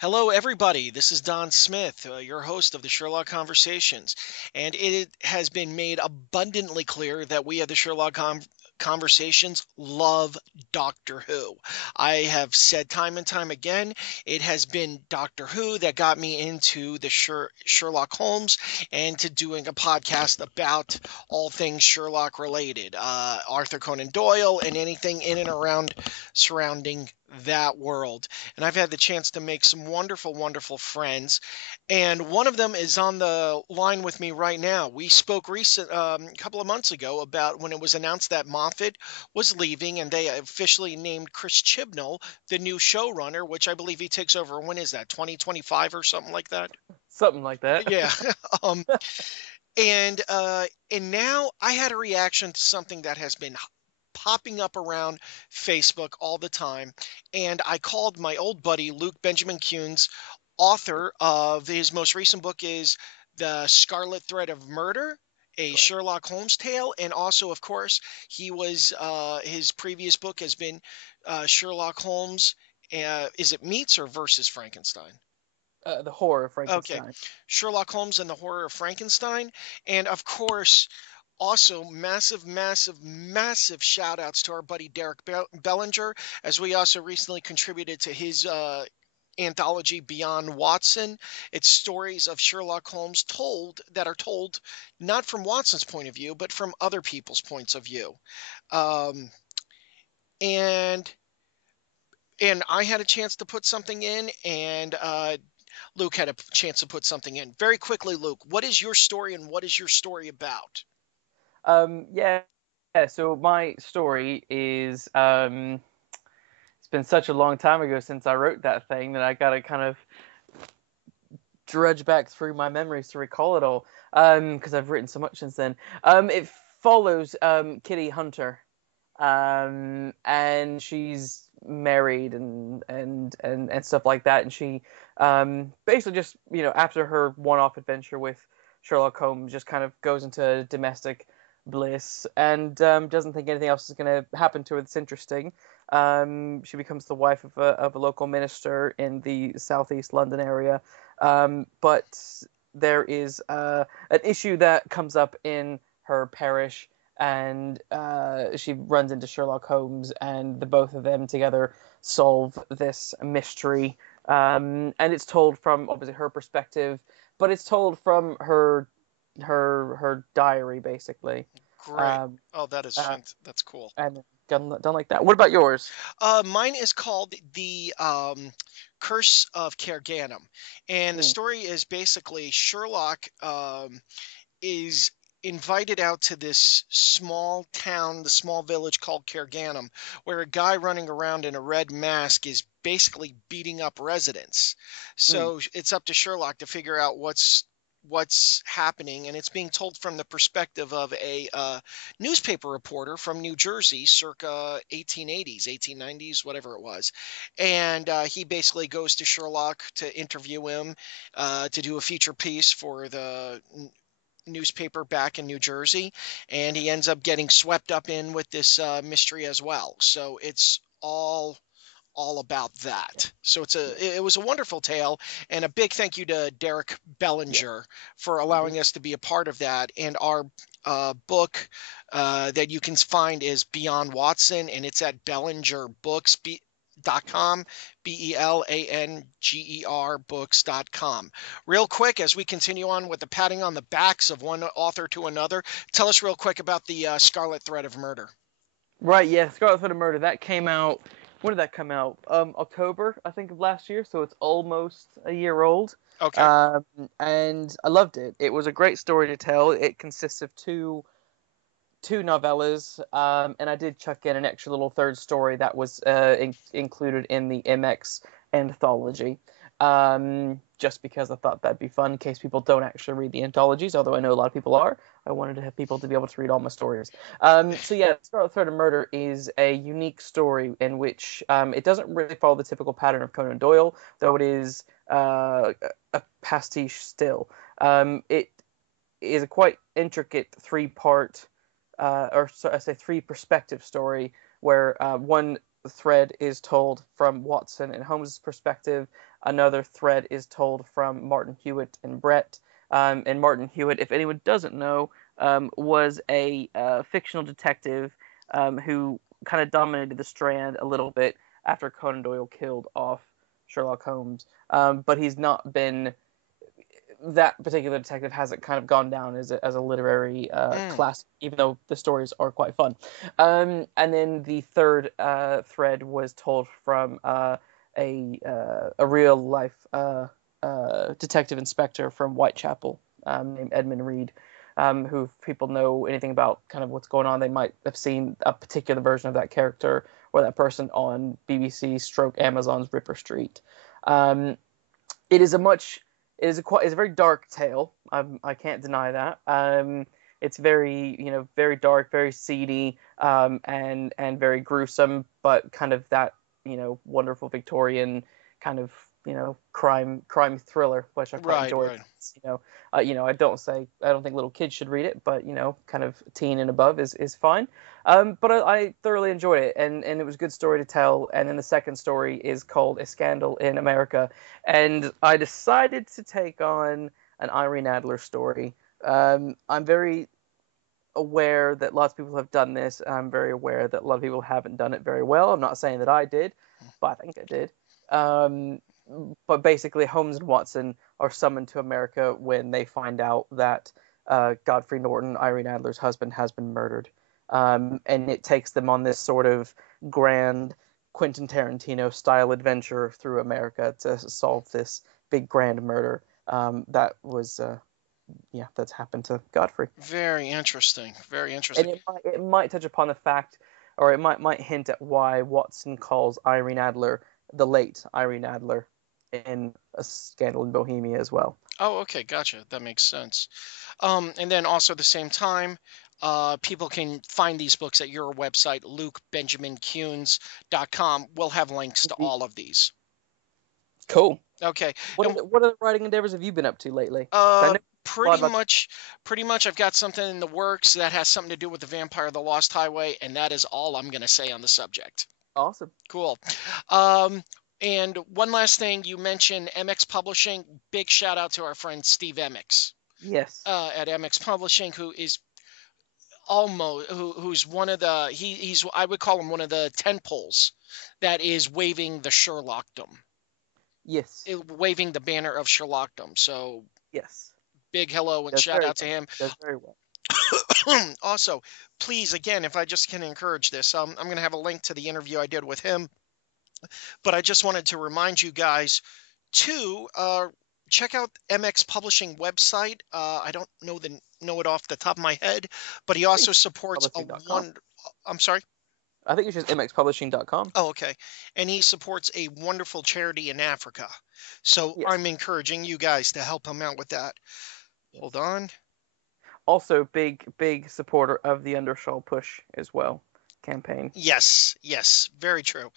Hello, everybody. This is Don Smith, your host of the Sherlock Conversations. And it has been made abundantly clear that we at the Conversations love Doctor Who. I have said time and time again, it has been Doctor Who that got me into the Sherlock Holmes and to doing a podcast about all things Sherlock related, Arthur Conan Doyle, and anything in and around surrounding that world. And I've had the chance to make some wonderful, wonderful friends. And one of them is on the line with me right now. We spoke a couple of months ago about when it was announced that Moffat was leaving, and they officially named Chris Chibnall the new showrunner, which I believe he takes over. When is that? 2025 or something like that? Something like that. Yeah. um, and now I had a reaction to something that has been popping up around Facebook all the time. And I called my old buddy Luke Benjamin Kuhn's, author of his most recent book is The Scarlet Thread of Murder, a Correct. Sherlock Holmes tale. And also, of course, his previous book has been Sherlock Holmes. Is it Meets or Versus Frankenstein? The horror of Okay. Frankenstein. Sherlock Holmes and the Horror of Frankenstein. And of course, also massive, massive, massive shout outs to our buddy Derek Bellinger, as we also recently contributed to his anthology Beyond Watson. It's stories of Sherlock Holmes told that are told not from Watson's point of view, but from other people's points of view. Um, and and I had a chance to put something in, and Luke had a chance to put something in. Very quickly, Luke, what is your story and what is your story about? Yeah. So my story is it's been such a long time ago since I wrote that thing that I gotta kind of dredge back through my memories to recall it all. Because I've written so much since then. It follows Kitty Hunter, and she's married and stuff like that, and she basically just after her one-off adventure with Sherlock Holmes just kind of goes into domestic bliss and doesn't think anything else is going to happen to her that's interesting. She becomes the wife of a local minister in the southeast London area, but there is an issue that comes up in her parish, and she runs into Sherlock Holmes, and the both of them together solve this mystery. And it's told from obviously her perspective, but it's told from her diary basically. Great. Um, Oh, uh, that's cool. and done like that. What about yours? Mine is called The Curse of Caerganum. And the Mm, story is basically Sherlock is invited out to this small town, the small village called Caerganum, where a guy running around in a red mask is basically beating up residents. mm, So it's up to Sherlock to figure out what's happening, and it's being told from the perspective of a newspaper reporter from New Jersey circa 1880s, 1890s, whatever it was. And he basically goes to Sherlock to interview him, to do a feature piece for the newspaper back in New Jersey, and he ends up getting swept up in with this mystery as well. So it's all about that. So it was a wonderful tale, and a big thank you to Derek yeah. Bellinger for Hmm. allowing us to be a part of that. And our book that you can find is Beyond Watson, and it's at bellingerbooks.com, BELANGER books.com. Real quick, as we continue on with the patting on the backs of one author to another, tell us real quick about the Scarlet Thread of Murder. Right, yeah, Scarlet Thread of Murder. That came out. When did that come out? October, I think, of last year. So it's almost a year old. Okay. Um, and I loved it. It was a great story to tell. It consists of two novellas, and I did chuck in an extra little third story that was included in the MX anthology, just because I thought that'd be fun in case people don't actually read the anthologies, although I know a lot of people are. I wanted to have people to be able to read all my stories. So yeah, Scarlet Thread of Murder is a unique story in which it doesn't really follow the typical pattern of Conan Doyle, though it is a pastiche still. It is a quite intricate three-part or so I say three perspective story where one thread is told from Watson and Holmes' perspective. Another thread is told from Martin Hewitt and Brett. And Martin Hewitt, if anyone doesn't know, was a fictional detective who kind of dominated the Strand a little bit after Conan Doyle killed off Sherlock Holmes. But he's not been that particular detective hasn't kind of gone down as a literary Mm, classic, even though the stories are quite fun. And then the third thread was told from a real life detective inspector from Whitechapel named Edmund Reed. Who, if people know anything about kind of what's going on, they might have seen a particular version of that character or that person on BBC stroke Amazon's Ripper Street. Um, it is a much it's a very dark tale. I can't deny that. It's very very dark, very seedy, and very gruesome, but kind of that wonderful Victorian kind of crime thriller, which I quite right, enjoy. right. I don't think little kids should read it, but kind of teen and above is fine. But I thoroughly enjoyed it, and it was a good story to tell. And then the second story is called A Scandal in America, and I decided to take on an Irene Adler story. I'm very aware that lots of people have done this. I'm very aware that a lot of people haven't done it very well. I'm not saying that I did, but I think I did. Um, but basically, Holmes and Watson are summoned to America when they find out that Godfrey Norton, Irene Adler's husband, has been murdered. And it takes them on this sort of grand Quentin Tarantino style adventure through America to solve this big grand murder that's happened to Godfrey. Very interesting. Very interesting. And it might touch upon the fact, or it might hint at why Watson calls Irene Adler the late Irene Adler in A Scandal in Bohemia as well. Oh, okay, gotcha. That makes sense. And then also at the same time, people can find these books at your website, lukebenjaminkuhns.com. We'll have links to all of these. Cool. Okay. What And what other writing endeavors have you been up to lately? 'Cause I know a lot pretty about. much I've got something in the works that has something to do with the Vampire the Lost Highway, and that is all I'm going to say on the subject. Awesome. Cool. Um, and one last thing, you mentioned MX Publishing. Big shout out to our friend Steve MX Yes. at MX Publishing, who is who's one of the he's I would call him one of the tent poles that is waving the Sherlockdom, Yes. waving the banner of Sherlockdom. So Yes. big hello and Does shout very out to well. him. Does very well. Also, please, again, if I just can encourage this, I'm going to have a link to the interview I did with him. But I just wanted to remind you guys to check out MX Publishing website. I don't know it off the top of my head, but he I think also it's supports a publishing.com. I'm sorry. I think it's just mxpublishing.com. Oh, okay. And he supports a wonderful charity in Africa. So Yes. I'm encouraging you guys to help him out with that. Yes. Hold on. Also, big supporter of the Undershaw Push as well campaign, Yes, yes, very true.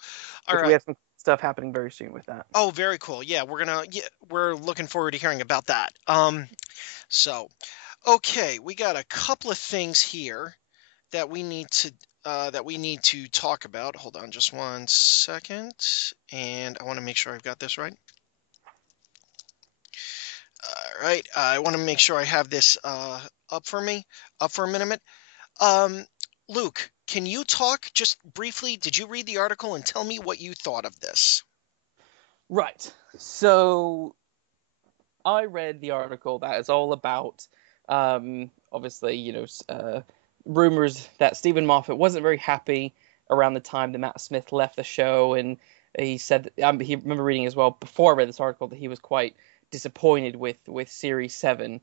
All which we right. have some stuff happening very soon with that. Oh, very cool. Yeah, we're looking forward to hearing about that. So okay, we got a couple of things here that we need to talk about. Hold on just one second, and I want to make sure I've got this right. All right, I want to make sure I have this up for me, up for a minute. Um, Luke, can you talk just briefly? Did you read the article and tell me what you thought of this? Right. So I read the article that is all about, obviously, rumors that Stephen Moffat wasn't very happy around the time that Matt Smith left the show, and he said he remember reading as well before I read this article that he was quite disappointed with Series 7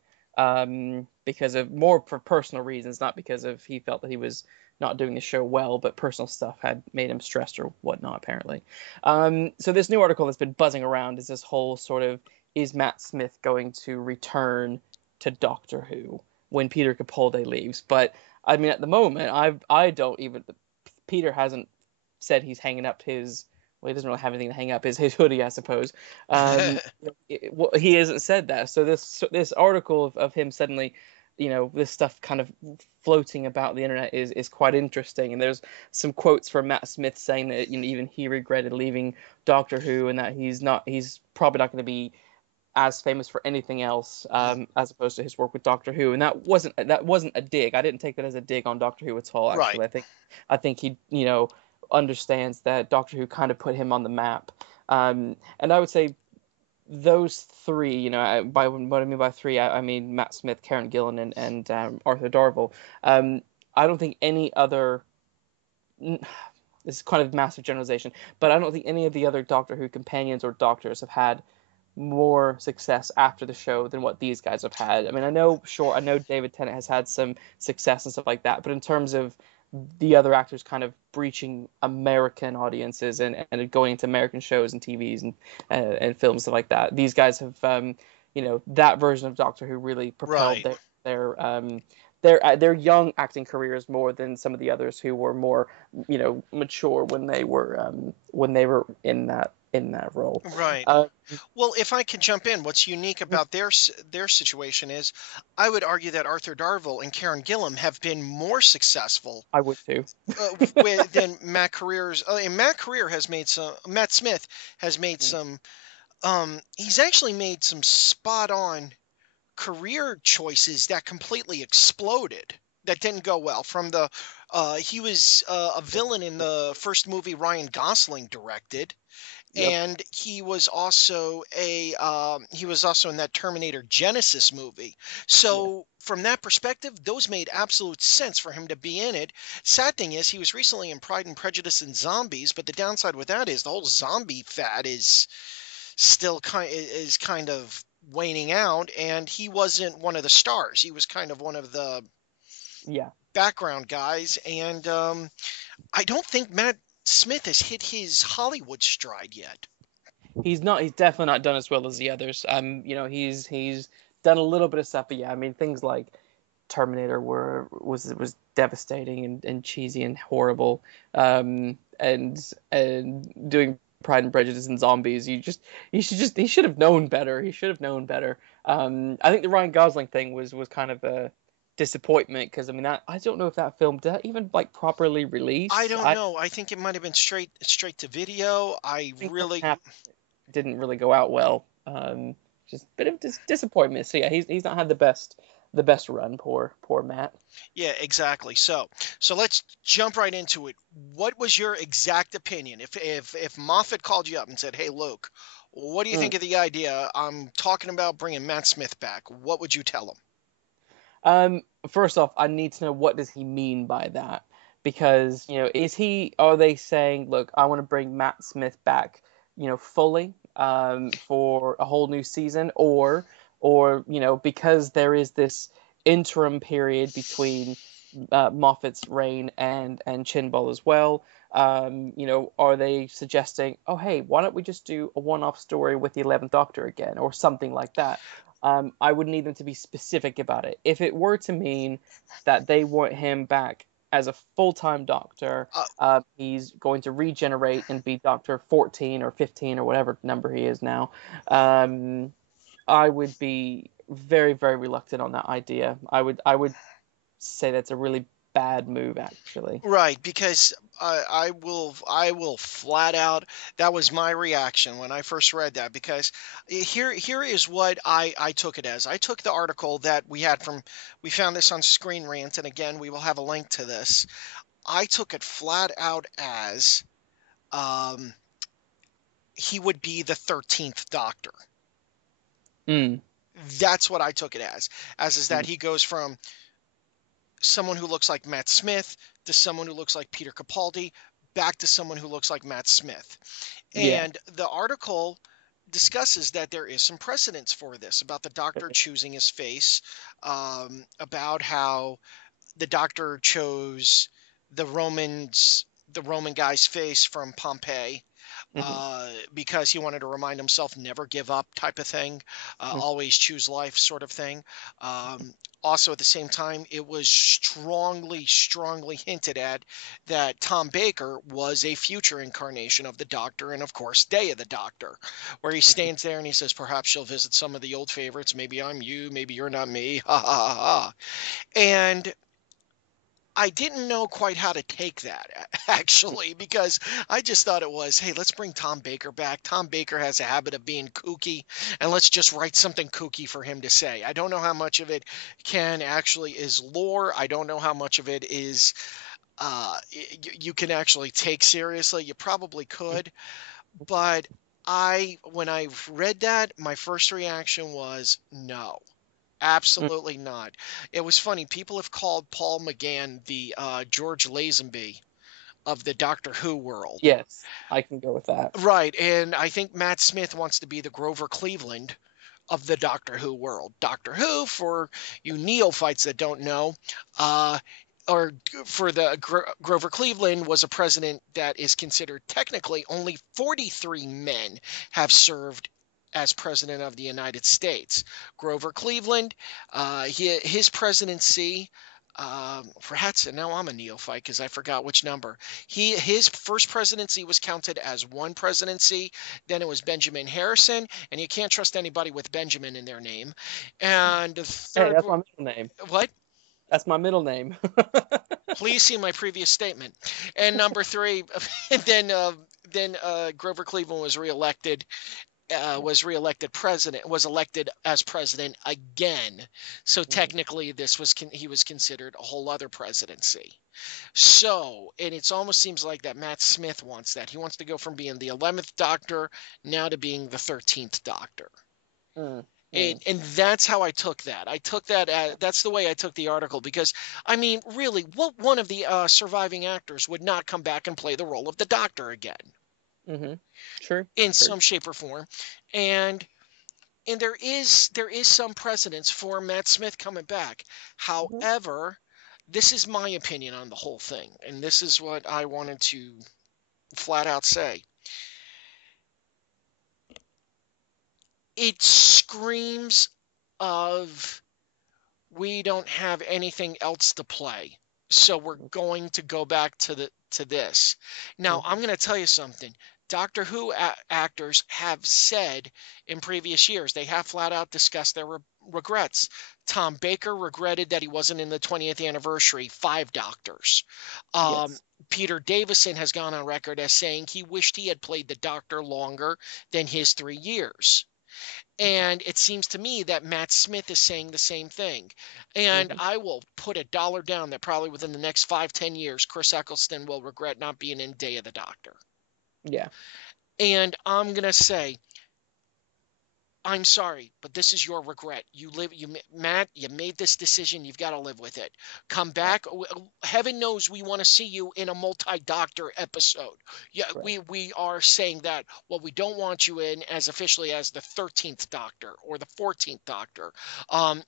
because of more for personal reasons, not because of he felt that he was not doing the show well, but personal stuff had made him stressed or whatnot, apparently. So this new article that's been buzzing around is this whole sort of, is Matt Smith going to return to Doctor Who when Peter Capaldi leaves? But I mean, at the moment, I don't even. Peter hasn't said he's hanging up his. Well, he doesn't really have anything to hang up his hoodie, I suppose. He hasn't said that. So this article of him suddenly this stuff kind of floating about the internet is quite interesting. And there's some quotes from Matt Smith saying that even he regretted leaving Doctor Who, and that he's probably not going to be as famous for anything else, as opposed to his work with Doctor Who. And that wasn't a dig. I didn't take that as a dig on Doctor Who at all. Right. Actually, I think he understands that Doctor Who kind of put him on the map. And I would say those three, by what I mean by three, I mean Matt Smith, Karen Gillan, and Arthur Darvill. Um, I don't think any other. This is kind of massive generalization, but I don't think any of the other Doctor Who companions or doctors have had more success after the show than what these guys have had. I mean, I know David Tennant has had some success and stuff like that, but in terms of the other actors kind of breaching American audiences and going into American shows and TVs and films stuff like that, these guys have that version of Doctor Who really propelled Right. their young acting careers more than some of the others who were more mature when they were in that role. Right. Uh, Well, if I can jump in, what's unique about their situation is, I would argue that Arthur Darvill and Karen Gillan have been more successful I would too. than Matt Career's. And Matt Smith has made some. He's actually made some spot on career choices that completely exploded. That didn't go well. He was a villain in the first movie Ryan Gosling directed, Yep. and he was also in that Terminator Genesis movie. Yeah. So from that perspective, those made absolute sense for him to be in it. Sad thing is, he was recently in Pride and Prejudice and Zombies, but the downside with that is the whole zombie fad is kind of waning out, and he wasn't one of the stars. He was kind of one of the Yeah. background guys, and I don't think Matt Smith has hit his Hollywood stride yet. He's not. He's definitely not done as well as the others. He's done a little bit of stuff, but yeah, I mean things like Terminator was devastating and cheesy and horrible. And doing Pride and Prejudice and Zombies, he should have known better. He should have known better. I think the Ryan Gosling thing was kind of a disappointment, because I mean I don't know if that film did that even like properly I release. don't I know. I think it might have been straight to video. I think something really, happened. It didn't really go out well. Just a bit of disappointment. So yeah, he's not had the best run. Poor Matt. yeah, exactly. So let's jump right into it. What was your exact opinion? If Moffat called you up and said, "Hey, Luke, what do you Mm. think of the idea? I'm talking about bringing Matt Smith back." What would you tell him? First off, I need to know, what does he mean by that? Because are they saying, look, I want to bring Matt Smith back, fully, for a whole new season, or because there is this interim period between Moffat's reign and Chinball as well. Are they suggesting, oh hey, why don't we just do a one-off story with the 11th Doctor again, or something like that? I would need them to be specific about it. If it were to mean that they want him back as a full-time Doctor, Uh, he's going to regenerate and be Doctor 14 or 15 or whatever number he is now. Um, I would be very, very reluctant on that idea. I would say that's a really bad move, actually. Right, because I will flat out. That was my reaction when I first read that, because here is what I took it as. I took the article that we found this on Screen Rant, and again we will have a link to this. I took it flat out as um, he would be the 13th Doctor. Mm, That's what I took it as is that mm, he goes from someone who looks like Matt Smith to someone who looks like Peter Capaldi, back to someone who looks like Matt Smith. yeah. And the article discusses that there is some precedence for this, about the doctor choosing his face, about how the doctor chose the Roman guy's face from Pompeii, Mm-hmm. because he wanted to remind himself never give up type of thing, always choose life sort of thing. Um, Also, at the same time, it was strongly hinted at that Tom Baker was a future incarnation of the Doctor, and of course, Day of the Doctor, where he stands there and he says, "Perhaps she'll visit some of the old favorites. Maybe I'm you. Maybe you're not me." Ha ha ha ha. And I didn't know quite how to take that actually, because I just thought it was, hey, let's bring Tom Baker back. Tom Baker has a habit of being kooky, and let's just write something kooky for him to say. I don't know how much of it can actually is lore. I don't know how much of it is you can actually take seriously. You probably could, but when I read that, my first reaction was no. Absolutely not. It was funny. People have called Paul McGann the George Lazenby of the Doctor Who world. Yes, I can go with that. Right. And I think Matt Smith wants to be the Grover Cleveland of the Doctor Who world. Doctor Who, for you neophytes that don't know, uh, or for the Grover Cleveland was a president that is considered technically only 43 men have served as president of the United States. Grover Cleveland, his presidency. Perhaps now I'm a neophyte because I forgot which number. His first presidency was counted as one presidency. Then it was Benjamin Harrison, and you can't trust anybody with Benjamin in their name. And the Hey, third, that's my middle name. what? That's my middle name. Please see my previous statement. And number three, then Grover Cleveland was reelected. Was reelected president. Was elected as president again. So Mhm. technically, this was he was considered a whole other presidency. So, and it almost seems like that Matt Smith wants that. He wants to go from being the 11th Doctor now to being the 13th Doctor. Mm. And that's how I took that. I took that as, that's the way I took the article because, I mean, really, what one of the surviving actors would not come back and play the role of the Doctor again Mm-hmm. True. in True. some shape or form? And there is some precedence for Matt Smith coming back. Hmm. However, this is my opinion on the whole thing, and this is what I wanted to flat out say. It screams of we don't have anything else to play. So we're going to go back to this. Now, I'm Hmm. going to tell you something. Doctor Who actors have said in previous years, they have flat out discussed their regrets. Tom Baker regretted that he wasn't in the 20th anniversary, Five Doctors. Um, Yes. Peter Davison has gone on record as saying he wished he had played the Doctor longer than his 3 years. And it seems to me that Matt Smith is saying the same thing. And Hmm. I will put $1 down that probably within the next 5, 10 years, Chris Eccleston will regret not being in Day of the Doctor. Yeah. And I'm going to say, I'm sorry, but this is your regret. Matt, you made this decision. You've got to live with it. Come Right. back. Heaven knows we want to see you in a multi-doctor episode. Yeah, Right. we are saying that. Well, we don't want you in as officially as the 13th Doctor or the 14th Doctor.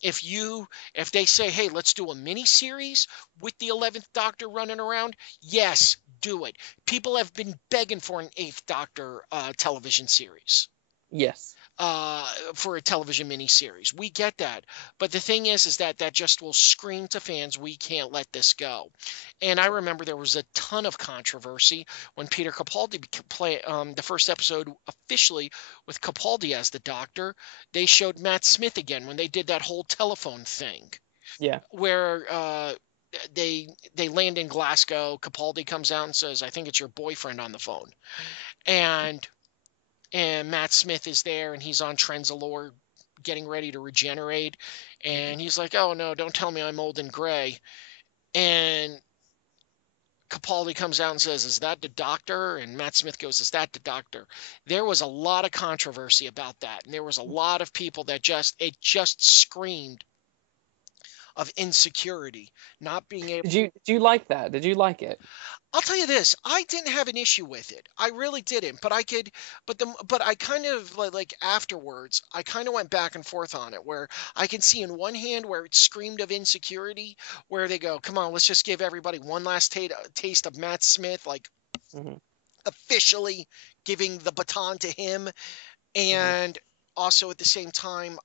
If they say, hey, let's do a mini series with the 11th Doctor running around, yes, do it. People have been begging for an 8th Doctor television series, Yes. for a television miniseries. We get that, but the thing is that that just will scream to fans, we can't let this go. And I remember there was a ton of controversy when Peter Capaldi play the first episode officially with Capaldi as the Doctor. They showed Matt Smith again when they did that whole telephone thing Yeah. where. They land in Glasgow. Capaldi comes out and says, "I think it's your boyfriend on the phone," and Matt Smith is there and he's on Trenzalore getting ready to regenerate. Hmm. And he's like, oh no, don't tell me I'm old and gray. And Capaldi comes out and says, is that the Doctor? And Matt Smith goes, is that the Doctor? There was a lot of controversy about that. And there was a lot of people that it just screamed of insecurity, not being able. Did you like that? Did you like it? I'll tell you this, I didn't have an issue with it. I really didn't, but I could, but I kind of like afterwards, I kind of went back and forth on it where I can see in one hand where it screamed of insecurity, where they go, come on, let's just give everybody one last taste of Matt Smith, like Hmm. officially giving the baton to him. Hmm. And also at the same time,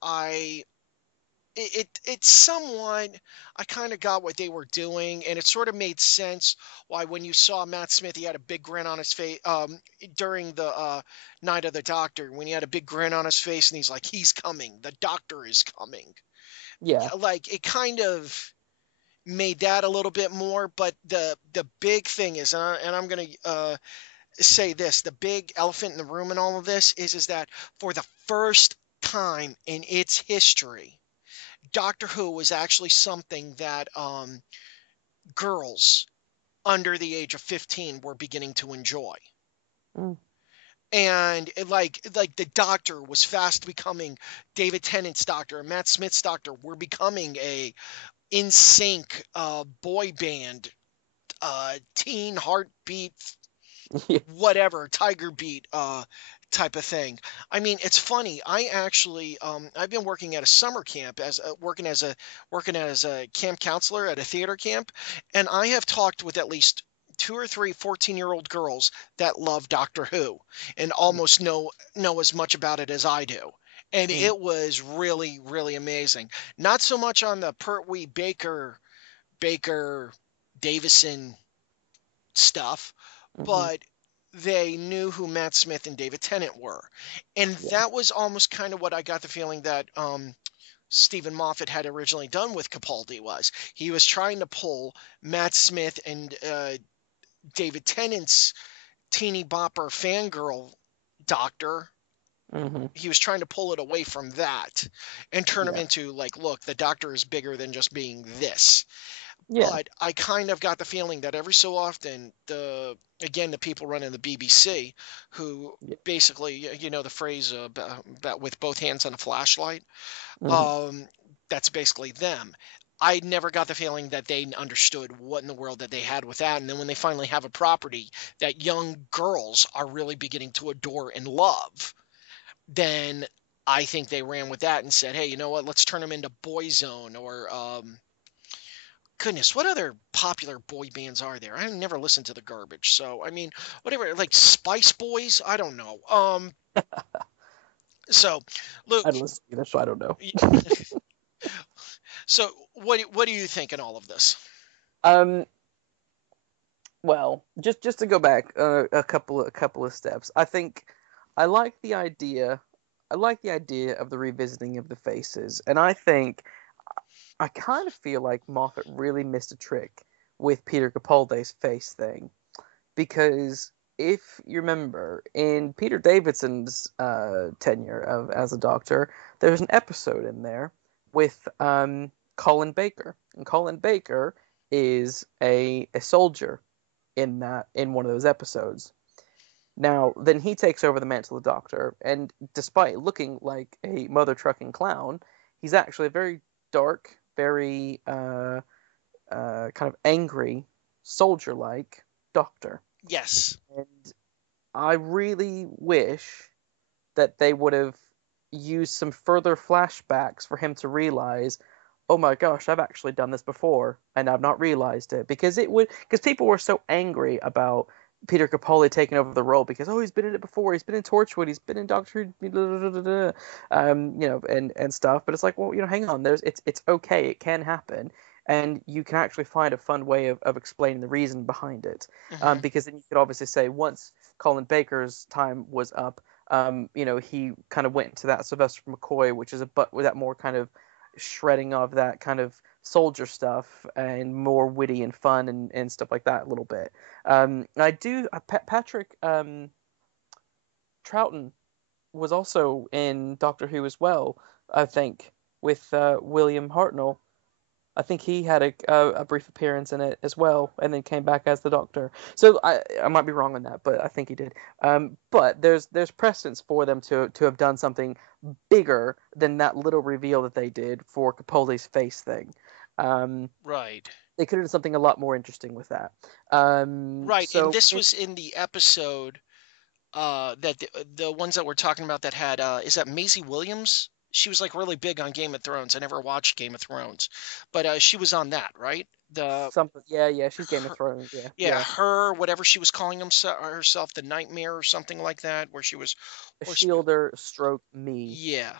it's somewhat, I kind of got what they were doing, and it sort of made sense why when you saw Matt Smith, he had a big grin on his face during the Night of the Doctor, when he had a big grin on his face, and he's like, he's coming, the Doctor is coming. Yeah. Like, it kind of made that a little bit more, but the big thing is, and I'm gonna say this, the big elephant in the room in all of this is that for the first time in its history, Doctor Who was actually something that girls under the age of 15 were beginning to enjoy. Mm. And like the Doctor was fast becoming, David Tennant's Doctor and Matt Smith's Doctor were becoming a in sync boy band, teen heartbeat, Yeah. whatever, tiger beat type of thing. I mean, it's funny. I actually I've been working at a summer camp as working as a camp counselor at a theater camp, and I have talked with at least two or three 14-year-old girls that love Doctor Who and almost know as much about it as I do. And Mm. it was really, really amazing. Not so much on the Pertwee Baker Davison stuff, Hmm. but they knew who Matt Smith and David Tennant were. And Yeah. that was almost kind of what I got the feeling that Stephen Moffat had originally done with Capaldi was. He was trying to pull Matt Smith and David Tennant's teeny bopper fangirl doctor. Hmm. He was trying to pull it away from that and turn him Yeah. into like, look, the doctor is bigger than just being this. Yeah. But I kind of got the feeling that every so often the people running the BBC who Yeah. basically, you know, the phrase about with both hands on a flashlight, Hmm. um, that's basically them. I never got the feeling that they understood what in the world that they had with that. And then when they finally have a property that young girls are really beginning to adore and love, then I think they ran with that and said, hey, you know what? Let's turn them into Boyzone or goodness, what other popular boy bands are there? I never listened to the garbage. So, I mean, whatever, like Spice Boys, I don't know. So I Luke, don't listen either, so I don't know. y- so what do you think in all of this? Um. Well, just to go back a couple of steps, I think I like the idea. I like the idea of the revisiting of the faces, and I think I kind of feel like Moffat really missed a trick with Peter Capaldi's face thing because if you remember in Peter Davidson's tenure of as a Doctor, there's an episode in there with Colin Baker, and Colin Baker is a soldier in one of those episodes. Now, then he takes over the mantle of Doctor, and despite looking like a mother trucking clown, he's actually a very dark, very kind of angry, soldier like Doctor. Yes. And I really wish that they would have used some further flashbacks for him to realize, oh my gosh, I've actually done this before and I've not realized it because people were so angry about Peter Capaldi taking over the role because he's been in it before, he's been in Torchwood, he's been in Doctor Who, and stuff. But it's like, well, hang on, it's okay, it can happen, and you can actually find a fun way of explaining the reason behind it, Hmm. because then you could obviously say once Colin Baker's time was up, he kind of went into that Sylvester McCoy, which is with that more kind of shredding of that kind of soldier stuff and more witty and fun and stuff like that a little bit. Patrick Troughton was also in Doctor Who as well, I think, with William Hartnell. I think he had a brief appearance in it as well, and then came back as the Doctor. So I might be wrong on that, but I think he did. But there's precedence for them to have done something bigger than that little reveal that they did for Capaldi's face thing. Um, Right. they could have done something a lot more interesting with that. Right. And So this was in the episode that the ones that we're talking about that had is that Maisie Williams? She was like really big on Game of Thrones. I never watched Game of Thrones, but she was on that, right? The Something. Yeah, yeah. She's Game of her, Thrones. Yeah, yeah, yeah. her whatever she was calling herself, the Nightmare or something like that, where she was A horse. Shielder stroke me, Yeah,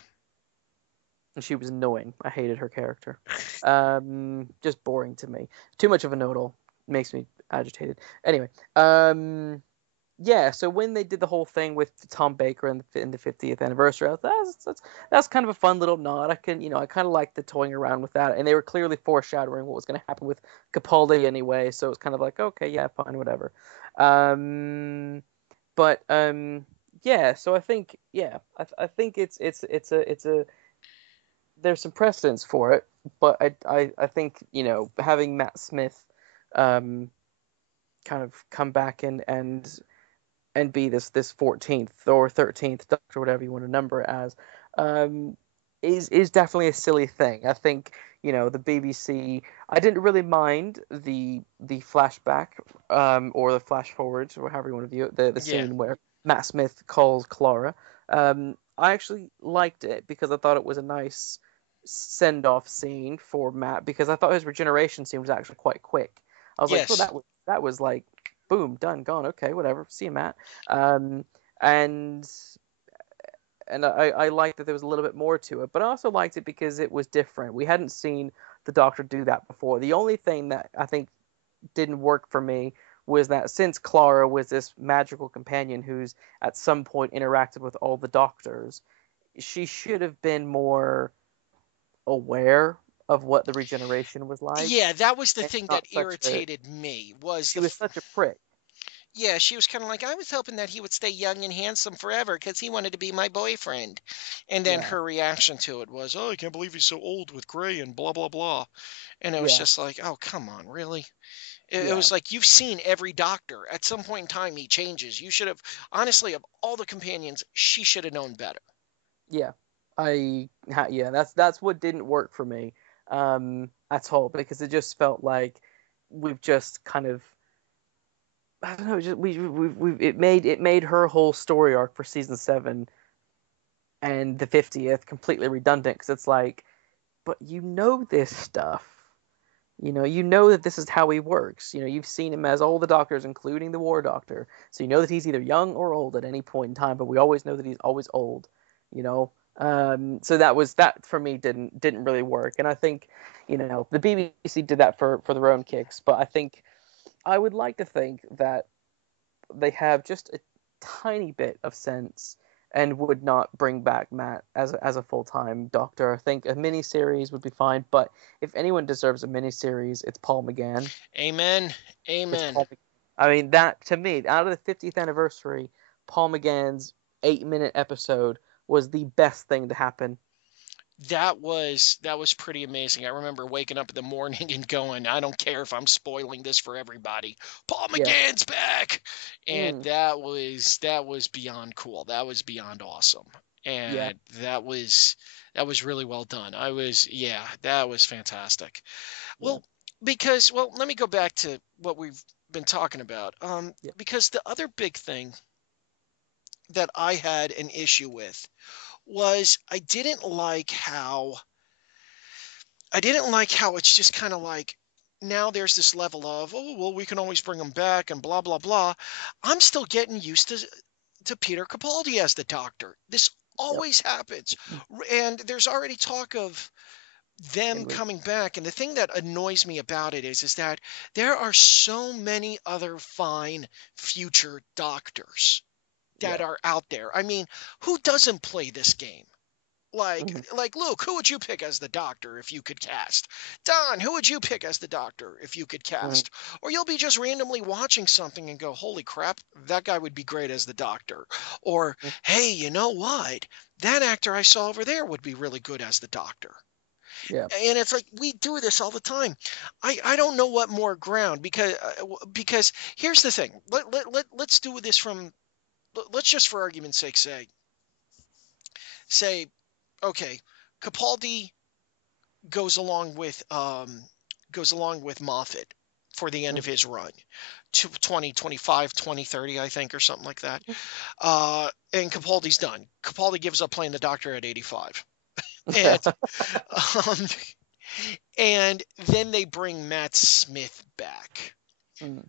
and she was annoying. I hated her character. Just boring to me. Too much of a know-it-all. Makes me agitated. Anyway, yeah. So when they did the whole thing with Tom Baker in the 50th anniversary, I was that's kind of a fun little nod. I kind of like the toying around with that, and they were clearly foreshadowing what was going to happen with Capaldi anyway. So it was kind of like, okay, yeah, fine, whatever. Um, but yeah. So I think, yeah, I think it's a there's some precedence for it, but I think, having Matt Smith um kind of come back and be this 14th or 13th Doctor, whatever you want to number it as, um, is definitely a silly thing. I think, the BBC. I didn't really mind the flashback, or the flash forwards, or however you want to view it. The yeah, scene where Matt Smith calls Clara. I actually liked it because I thought it was a nice send off scene for Matt, because I thought his regeneration scene was actually quite quick. I was like, oh, yes, that was like boom, done, gone. Okay, whatever. See you, Matt. Um, and I liked that there was a little bit more to it, but I also liked it because it was different. We hadn't seen the Doctor do that before. The only thing that I think didn't work for me was that since Clara was this magical companion who's at some point interacted with all the Doctors, she should have been more aware of what the regeneration was like, yeah. That was the and thing that not such a. irritated me was She was such a prick. yeah, she was kind of like, I was hoping that he would stay young and handsome forever because he wanted to be my boyfriend. And then Yeah, her reaction to it was, oh, I can't believe he's so old with gray and blah, blah, blah. And it was yeah, just like, oh, come on, really? It yeah, was like, you've seen every doctor. At some point in time, he changes. You should have, honestly, of all the companions, she should have known better. yeah. Yeah, that's what didn't work for me, at all, because it just felt like we've just kind of, I don't know, just it made her whole story arc for season 7 and the 50th completely redundant, because it's like, but this stuff. You know that this is how he works. You've seen him as all the doctors, including the War Doctor. So you know that he's either young or old at any point in time, but we always know that he's always old. You know, so that for me didn't really work, and I think, the BBC did that for their own kicks, but I think I would like to think that they have just a tiny bit of sense and would not bring back Matt as a full time Doctor. I think a mini series would be fine, but if anyone deserves a mini series, it's Paul McGann. Amen. It's Amen. Paul. I mean, that to me, out of the 50th anniversary, Paul McGann's 8-minute episode was the best thing to happen. That was pretty amazing. I remember waking up in the morning and going, I don't care if I'm spoiling this for everybody. Paul Yeah. McGann's back. And Mm, that was beyond cool. That was beyond awesome. yeah. And that was really well done. Yeah, that was fantastic. Yeah. Well, let me go back to what we've been talking about. Yeah. Because the other big thing that I had an issue with was I didn't like how it's just kind of like now there's this level of, oh, well, we can always bring him back and blah blah blah. I'm still getting used to Peter Capaldi as the Doctor. This Yep. always happens. And there's already talk of them Henry. coming back, and the thing that annoys me about it is that there are so many other fine future doctors that Yeah. are out there. I mean, who doesn't play this game? Like Hmm. like Luke, who would you pick as the Doctor if you could cast? Don, who would you pick as the Doctor if you could Hmm. cast? Or you'll be just randomly watching something and go, "Holy crap, that guy would be great as the Doctor." Or, "Hey, you know what? That actor I saw over there would be really good as the Doctor." Yeah. And it's like we do this all the time. I don't know what more ground, because here's the thing. Let's do this let's just for argument's sake say okay, Capaldi goes along with um, goes along with Moffat for the end of Hmm. his run to 2025, 2030, I think, or something like that. And Capaldi's done. Capaldi gives up playing the Doctor at 85. And um, And then they bring Matt Smith back. Mm.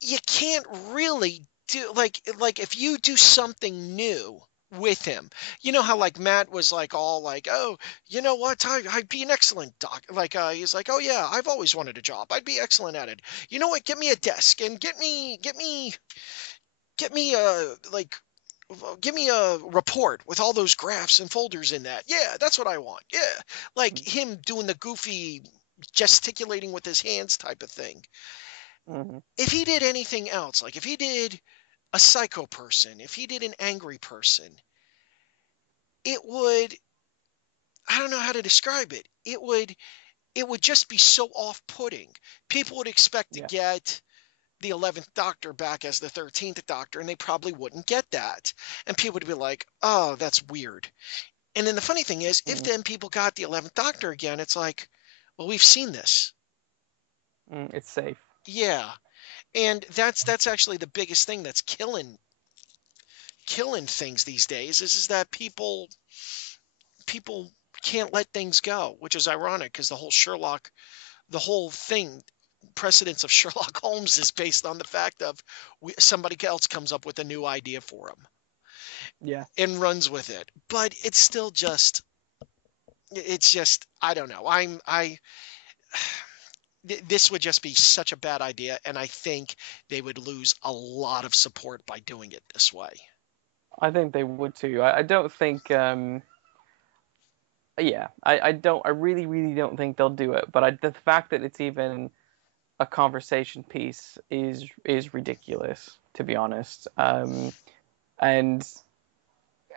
You can't really do like if you do something new with him. You know how like Matt was like all like, "Oh, you know what? I'd be an excellent doc." Like he's like, "Oh yeah, I've always wanted a job. I'd be excellent at it. You know what? Get me a desk and get me like give me a report with all those graphs and folders in that. Yeah, that's what I want. Yeah." Like Mm. him doing the goofy gesticulating with his hands type of thing. Mm-hmm. If he did anything else, like if he did a psycho person, if he did an angry person, it would, I don't know how to describe it. It would just be so off-putting. People would expect to Yeah. get the 11th Doctor back as the 13th Doctor, and they probably wouldn't get that. And people would be like, "Oh, that's weird." And then the funny thing is, if Mm. then people got the 11th Doctor again, it's like, well, we've seen this. Mm. It's safe. Yeah. And that's actually the biggest thing that's killing things these days is that people can't let things go, which is ironic because the whole thing, precedence of Sherlock Holmes is based on the fact of somebody else comes up with a new idea for him Yeah. and runs with it. But it's just I don't know. This would just be such a bad idea, and I think they would lose a lot of support by doing it this way. I think they would too. I don't think. Yeah, I don't. I really, really don't think they'll do it. But the fact that it's even a conversation piece is ridiculous, to be honest. And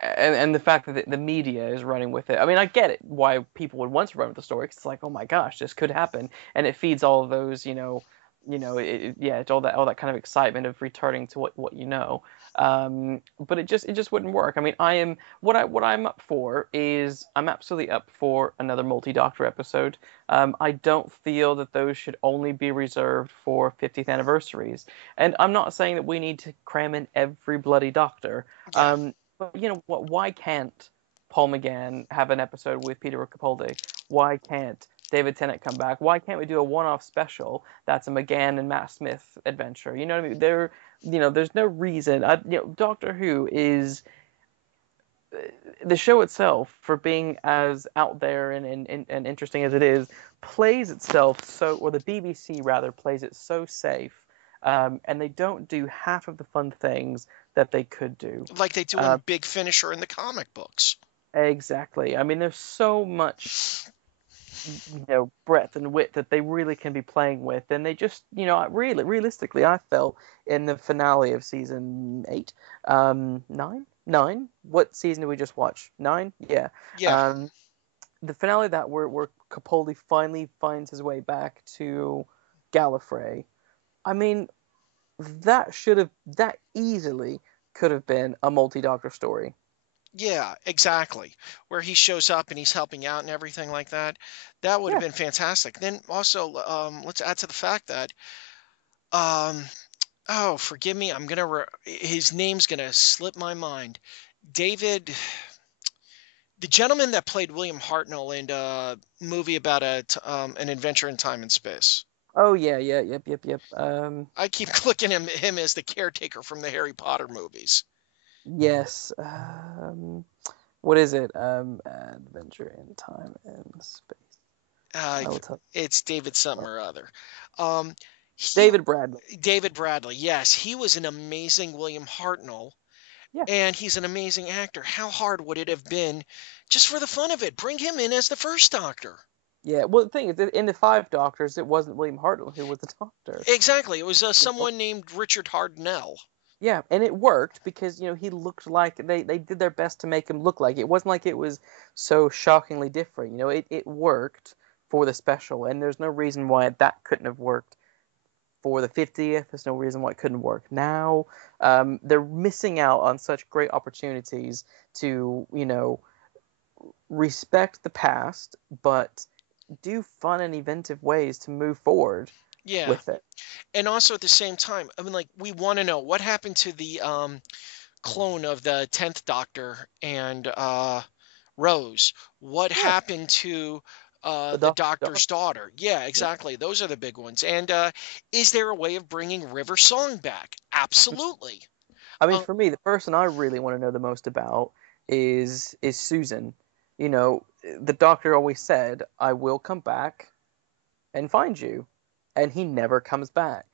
and the fact that the media is running with it. I mean, I get it why people would want to run with the story. 'Cause it's like, oh my gosh, this could happen, and it feeds all of those, yeah, it's all that kind of excitement of returning to what you know. But it just wouldn't work. I mean, what I'm up for is I'm absolutely up for another multi-doctor episode. I don't feel that those should only be reserved for 50th anniversaries, and I'm not saying that we need to cram in every bloody doctor. Yeah. But you know what? Why can't Paul McGann have an episode with Peter Capaldi? Why can't David Tennant come back? Why can't we do a one-off special that's a McGann and Matt Smith adventure? You know what I mean? There's no reason. Doctor Who is the show itself, for being as out there and interesting as it is, plays itself so, or the BBC rather plays it so safe, and they don't do half of the fun things that they could do. Like they do in Uh, Big Finish or in the comic books. Exactly. I mean, there's so much, breadth and width that they really can be playing with, and they just, really, realistically, I felt in the finale of season 8, nine. What season did we just watch? 9. Yeah. Yeah. Um, the finale that where Capaldi finally finds his way back to Gallifrey. I mean, that easily could have been a multi-doctor story. Yeah, exactly. Where he shows up and he's helping out and everything like that. That would have Yeah. been fantastic. Then also, let's add to the fact that, um, oh, forgive me, his name's gonna slip my mind. David, the gentleman that played William Hartnell in a movie about an adventure in time and space. Oh yeah, yeah, yep. I keep clicking him as the caretaker from the Harry Potter movies. Yes. What is it? Adventure in Time and Space. Uh, I will tell. it's David something or other. Um, he David Bradley. David Bradley, yes, he was an amazing William Hartnell, Yeah. and he's an amazing actor. How hard would it have been, just for the fun of it, bring him in as the first Doctor? Yeah. Well, the thing is, in the Five Doctors, it wasn't William Hartnell who was the Doctor. Exactly, it was someone named Richard Hartnell. Yeah, and it worked because he looked like they did their best to make him look like it. It wasn't like it was so shockingly different. It worked for the special, and there's no reason why that couldn't have worked for the 50th. There's no reason why it couldn't work now. They're missing out on such great opportunities to respect the past, but do fun and inventive ways to move forward Yeah, with it. and also at the same time, I mean, like we want to know what happened to the clone of the 10th Doctor and Rose. What Yeah. happened to The The Doctor's daughter. Doctor's daughter. Yeah, Yeah. exactly. Those are the big ones. And is there a way of bringing River Song back? Absolutely. I mean, Um, for me, the person I really want to know the most about is Susan. You know, the Doctor always said, "I will come back and find you," and he never comes back.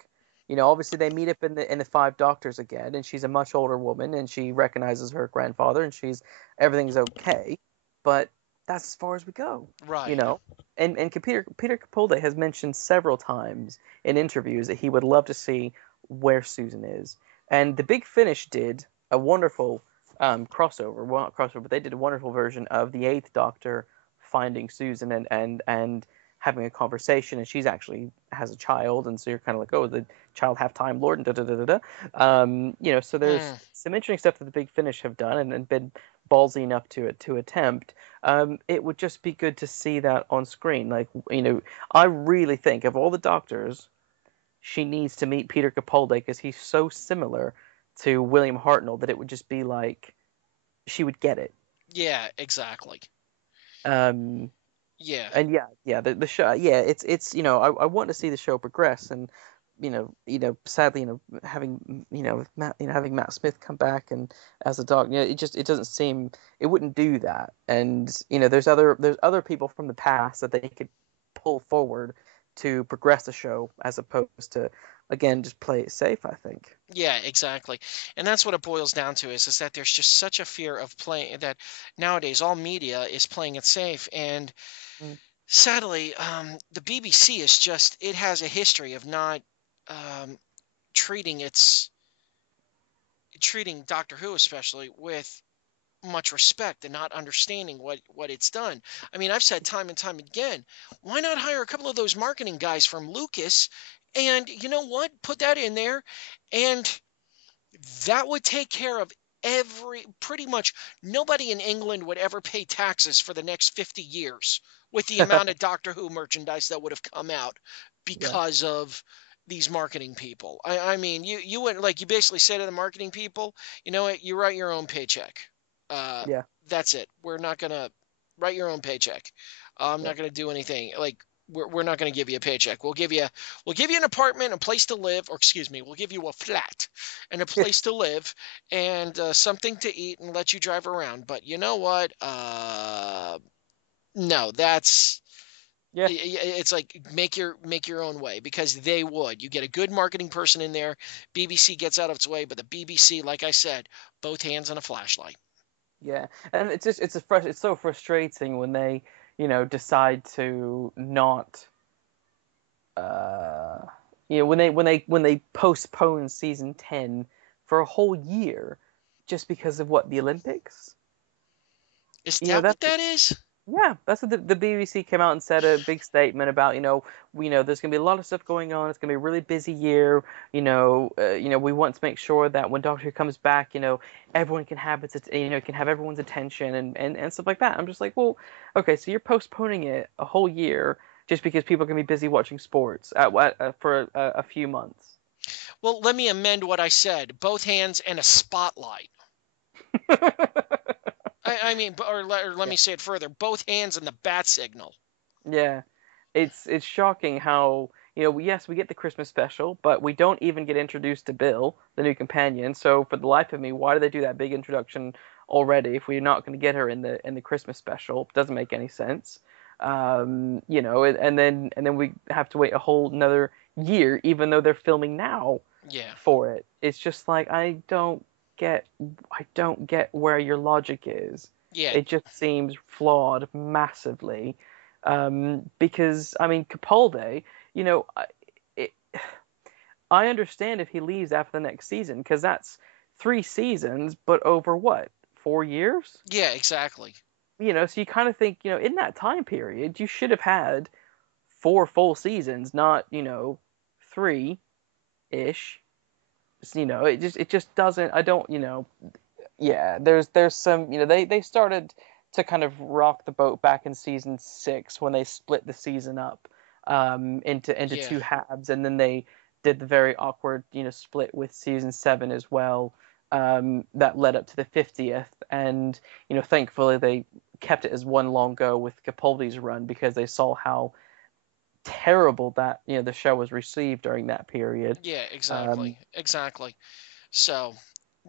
You know, obviously they meet up in the Five Doctors again, and she's a much older woman, and she recognizes her grandfather, and she's everything's okay, but that's as far as we go. You right. know, and Peter Capaldi has mentioned several times in interviews that he would love to see where Susan is, and the Big Finish did a wonderful crossover. Well, not crossover, but they did a wonderful version of the Eighth Doctor finding Susan and having a conversation, and she's actually has a child, and so you're kind of like, oh, the child have time lord, and da da da da da. You know, so there's Mm, some interesting stuff that the Big Finish have done and been ballsy enough to attempt. It would just be good to see that on screen. Like, you know, I really think of all the Doctors, she needs to meet Peter Capaldi because he's so similar to William Hartnell that it would just be like she would get it. yeah, exactly. Um, Yeah. and yeah, the show, yeah, it's you know, I want to see the show progress, and sadly, having Matt Smith come back and as a dog, you know, it doesn't seem it wouldn't do that, and you know, there's other people from the past that they could pull forward to progress the show as opposed to again just play it safe. I think. Yeah, exactly. And that's what it boils down to is that there's just such a fear of playing that nowadays all media is playing it safe. And Mm. sadly, the BBC is just, it has a history of not um, treating treating Doctor Who especially with much respect and not understanding what it's done. I mean, I've said time and time again, why not hire a couple of those marketing guys from Lucas and you know what? Put that in there and that would take care of pretty much nobody in England would ever pay taxes for the next 50 years with the amount of Doctor Who merchandise that would have come out Yeah, because of these marketing people. I mean, you went like you basically said to the marketing people, you know what, you write your own paycheck. Uh, yeah, that's it. We're not gonna write your own paycheck. I'm yeah, not gonna do anything like we're not going to give you a paycheck. We'll give you an apartment, a place to live, or excuse me, we'll give you a flat and a place to live and something to eat and let you drive around. But you know what? No, yeah, it's like make your own way because they would. You get a good marketing person in there. BBC gets out of its way, but the BBC, like I said, both hands on a flashlight. yeah. And it's so frustrating when they decide to not uh when they postpone season 10 for a whole year just because of what the Olympics. Is You know that what that's that is? Yeah, that's what the BBC came out and said a big statement about. There's going to be a lot of stuff going on. It's going to be a really busy year. We want to make sure that when Doctor Who comes back, everyone can have can have everyone's attention and stuff like that. I'm just like, well, okay, so you're postponing it a whole year just because people are going to be busy watching sports for a few months. Well, let me amend what I said. Both hands and a spotlight. I mean, or let Yeah. me say it further. Both hands and the bat signal. Yeah, it's shocking how yes, we get the Christmas special, but we don't even get introduced to Bill, the new companion. So for the life of me, why do they do that big introduction already if we're not going to get her in the Christmas special? Doesn't make any sense. And then we have to wait a whole another year, even though they're filming now Yeah. for it. It's just like I don't get where your logic is. Yeah. It just seems flawed massively. Because I mean, Capaldi, you know, it, I understand if he leaves after the next season because that's 3 seasons, but over what, 4 years? Yeah, exactly. So you kind of think, in that time period, you should have had 4 full seasons, not 3-ish. It just doesn't. I don't. Yeah, there's some. They started to kind of rock the boat back in season 6 when they split the season up into Yeah. two halves, and then they did the very awkward split with season 7 as well. That led up to the 50th, and thankfully they kept it as one long go with Capaldi's run because they saw how terrible that the show was received during that period. Yeah, Um, exactly. So,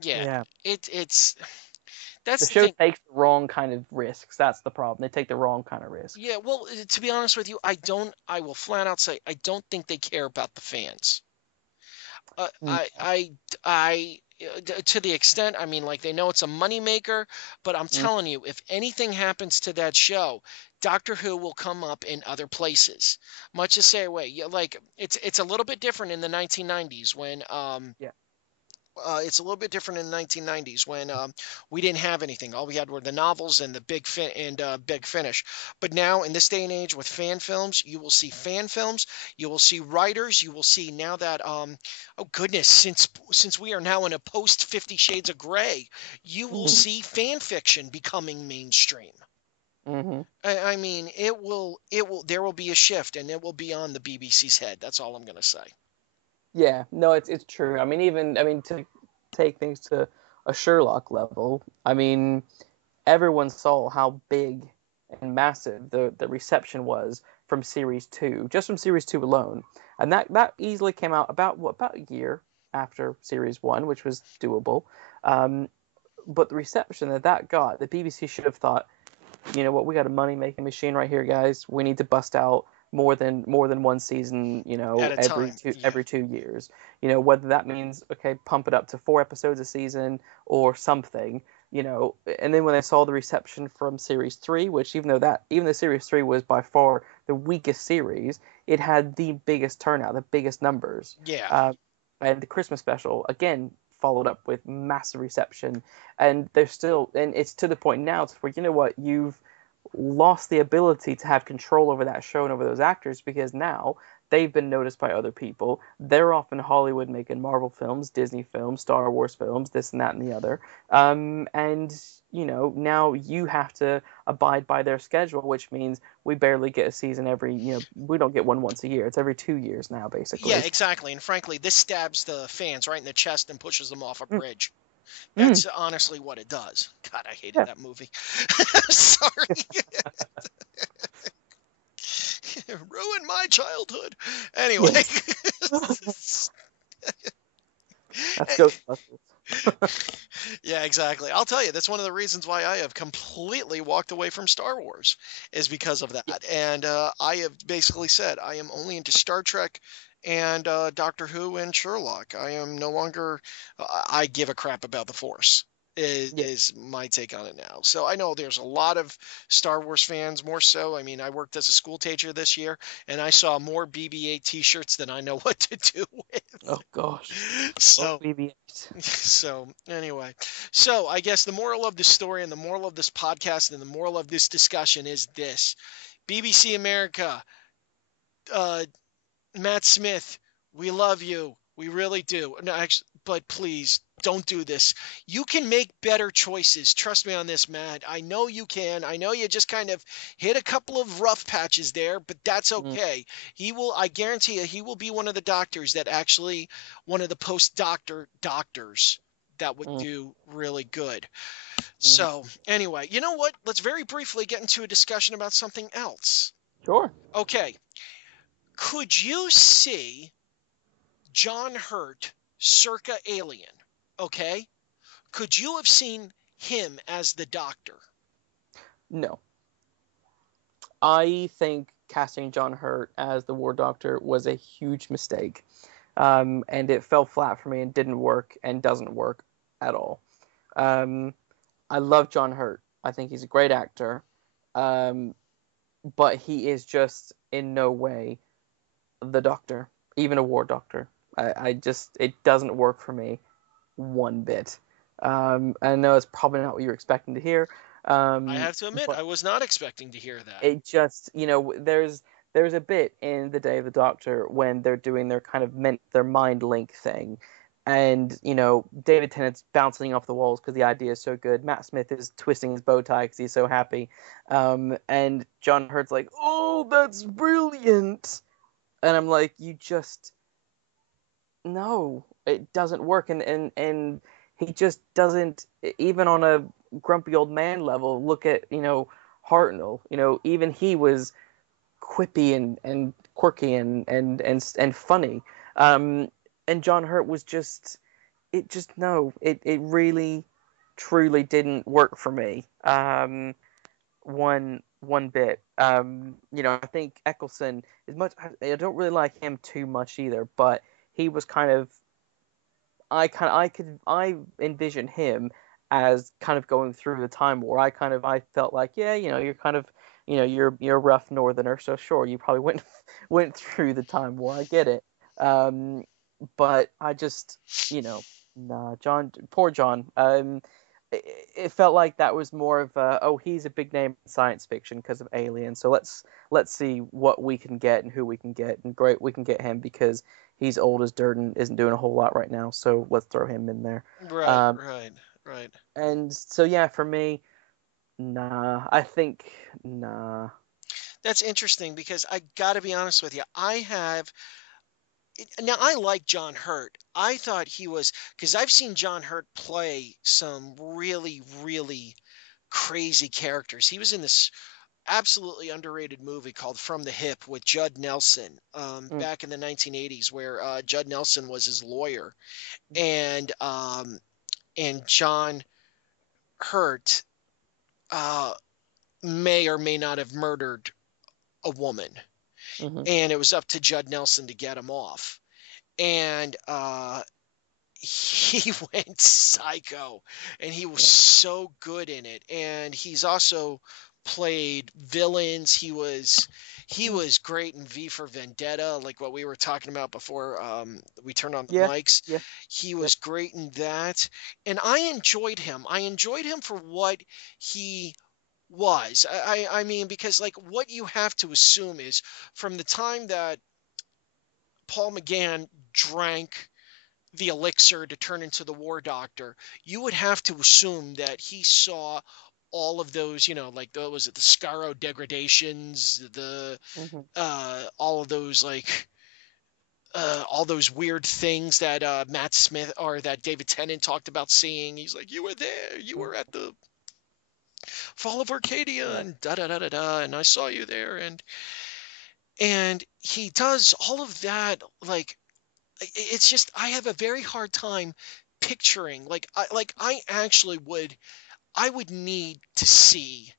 yeah, yeah, it's the that's the show thing. takes the wrong kind of risks. That's the problem. They take the wrong kind of risks. Yeah, well, to be honest with you, I will flat out say I don't think they care about the fans. Uh, Mm, I, I, to the extent, I mean, like they know it's a moneymaker, but I'm mm, telling you, if anything happens to that show, Doctor Who will come up in other places. Much the same way, yeah, like it's a little bit different in the 1990s when yeah. it's a little bit different in the 1990s when we didn't have anything. All we had were the novels and the big finish. But now, in this day and age, with fan films, you will see fan films. You will see writers. You will see now that oh goodness, since we are now in a post 50 Shades of Grey, you will Mm, see fan fiction becoming mainstream. hmm I mean, there will be a shift, and it will be on the BBC's head. That's all I'm going to say. Yeah, no, it's true. I mean to take things to a Sherlock level. I mean, everyone saw how big and massive the reception was from series two, just from series two alone, and that easily came out about a year after series one, which was doable. Um, but the reception that got, the BBC should have thought, you know what, we got a money making machine right here, guys. We need to bust out more than one season, At a every time, two yeah. every 2 years. Whether that means, okay, pump it up to 4 episodes a season or something. And then when I saw the reception from series three, which even though series three was by far the weakest series, it had the biggest turnout, the biggest numbers. Yeah. Uh, and the Christmas special again followed up with massive reception, and they're still, and it's to the point now to where, what, you've lost the ability to have control over that show and over those actors because now they've been noticed by other people. They're off in Hollywood making Marvel films, Disney films, Star Wars films, this and that and the other. And now you have to abide by their schedule, which means we barely get a season we don't get one once a year. It's every 2 years now, Yeah, basically. exactly. And frankly, this stabs the fans right in the chest and pushes them off a Mm, bridge. mm, That's honestly what it does. God, I hated yeah, that movie. Sorry. Ruined my childhood. Anyway. yes, that's Ghostbusters. Yeah, exactly. I'll tell you, that's one of the reasons why I have completely walked away from Star Wars is because of Yeah, that. And I have basically said I am only into Star Trek and Doctor Who and Sherlock. I am no longer, I give a crap about the Force. yeah, Is my take on it now. So I know there's a lot of Star Wars fans, more so. I mean, I worked as a school teacher this year, and I saw more BB-8 T-shirts than I know what to do with. oh gosh, oh So BB-8. so anyway, so I guess the moral of this story and the moral of this podcast and the moral of this discussion is this: BBC America, uh, Matt Smith, we love you, we really do. No, actually, but please don't do this. You can make better choices. Trust me on this, Matt. I know you can. I know you just kind of hit a couple of rough patches there, but that's Mm, okay. He will. I guarantee you, he will be one of the doctors that actually one of the doctors that would mm, do really good. mm. So, anyway, you know what? Let's very briefly get into a discussion about something else. Sure. Okay. Could you see John Hurt circa Alien? Okay. Could you have seen him as the doctor? No. I think casting John Hurt as the War Doctor was a huge mistake. And it fell flat for me and didn't work and doesn't work at all. Um, I love John Hurt. I think he's a great actor. Um, but he is just in no way the Doctor, even a War Doctor. I just, it doesn't work for me one bit. I know it's probably not what you're expecting to hear. I Um, have to admit, but I was not expecting to hear that. it just, there's a bit in the Day of the Doctor when they're doing their kind of their mind link thing, and David Tennant's bouncing off the walls because the idea is so good. Matt Smith is twisting his bow tie because he's so happy, and John Hurt's like, "Oh, that's brilliant," and I'm like, "You just no, it doesn't work," and he just doesn't, even on a grumpy old man level, look at Hartnell. Even he was quippy and quirky and funny. And John Hurt was just it just no it really truly didn't work for me. One bit. I think Eccleston as much I don't really like him too much either, but he was kind of I envision him as kind of going through the time war. I felt like, yeah, you're kind of you're a rough northerner, so sure, you probably went went through the time war. I get it. Um, but I just, nah, John, poor John. It felt like that was more of oh, he's a big name in science fiction because of Alien, so let's see what we can get and who we can get, and great, we can get him because he's old as dirt and isn't doing a whole lot right now, so let's throw him in there. Right, Um, right, right. and so yeah, for me, nah, I think nah. That's interesting because I got to be honest with you. Now I like John Hurt. I thought he was because I've seen John Hurt play some really, really crazy characters. He was in this absolutely underrated movie called From the Hip with Judd Nelson Mm, back in the 1980s, where Judd Nelson was his lawyer, mm, and um, and John Hurt uh, may or may not have murdered a woman, mhm, and it was up to Judd Nelson to get him off. And he went psycho, and he was yeah, so good in it. And he's also played villains. He mm, was great in V for Vendetta, like what we were talking about before we turned on the yeah, mics. yeah, He yep, was great in that, and I enjoyed him. I enjoyed him for what he was. I mean, because like what you have to assume is from the time that Paul McGann drank the elixir to turn into the War Doctor, you would have to assume that he saw all of those, like the was it the Scarrow degradations, the mhm, all of those like all those weird things that Matt Smith or that David Tennant talked about seeing. He's like, you were there, you mm, were at the fall of Arcadia, yeah, and da da da da da, and I saw you there, and he does all of that like it's just I have a very hard time picturing I actually I would need to see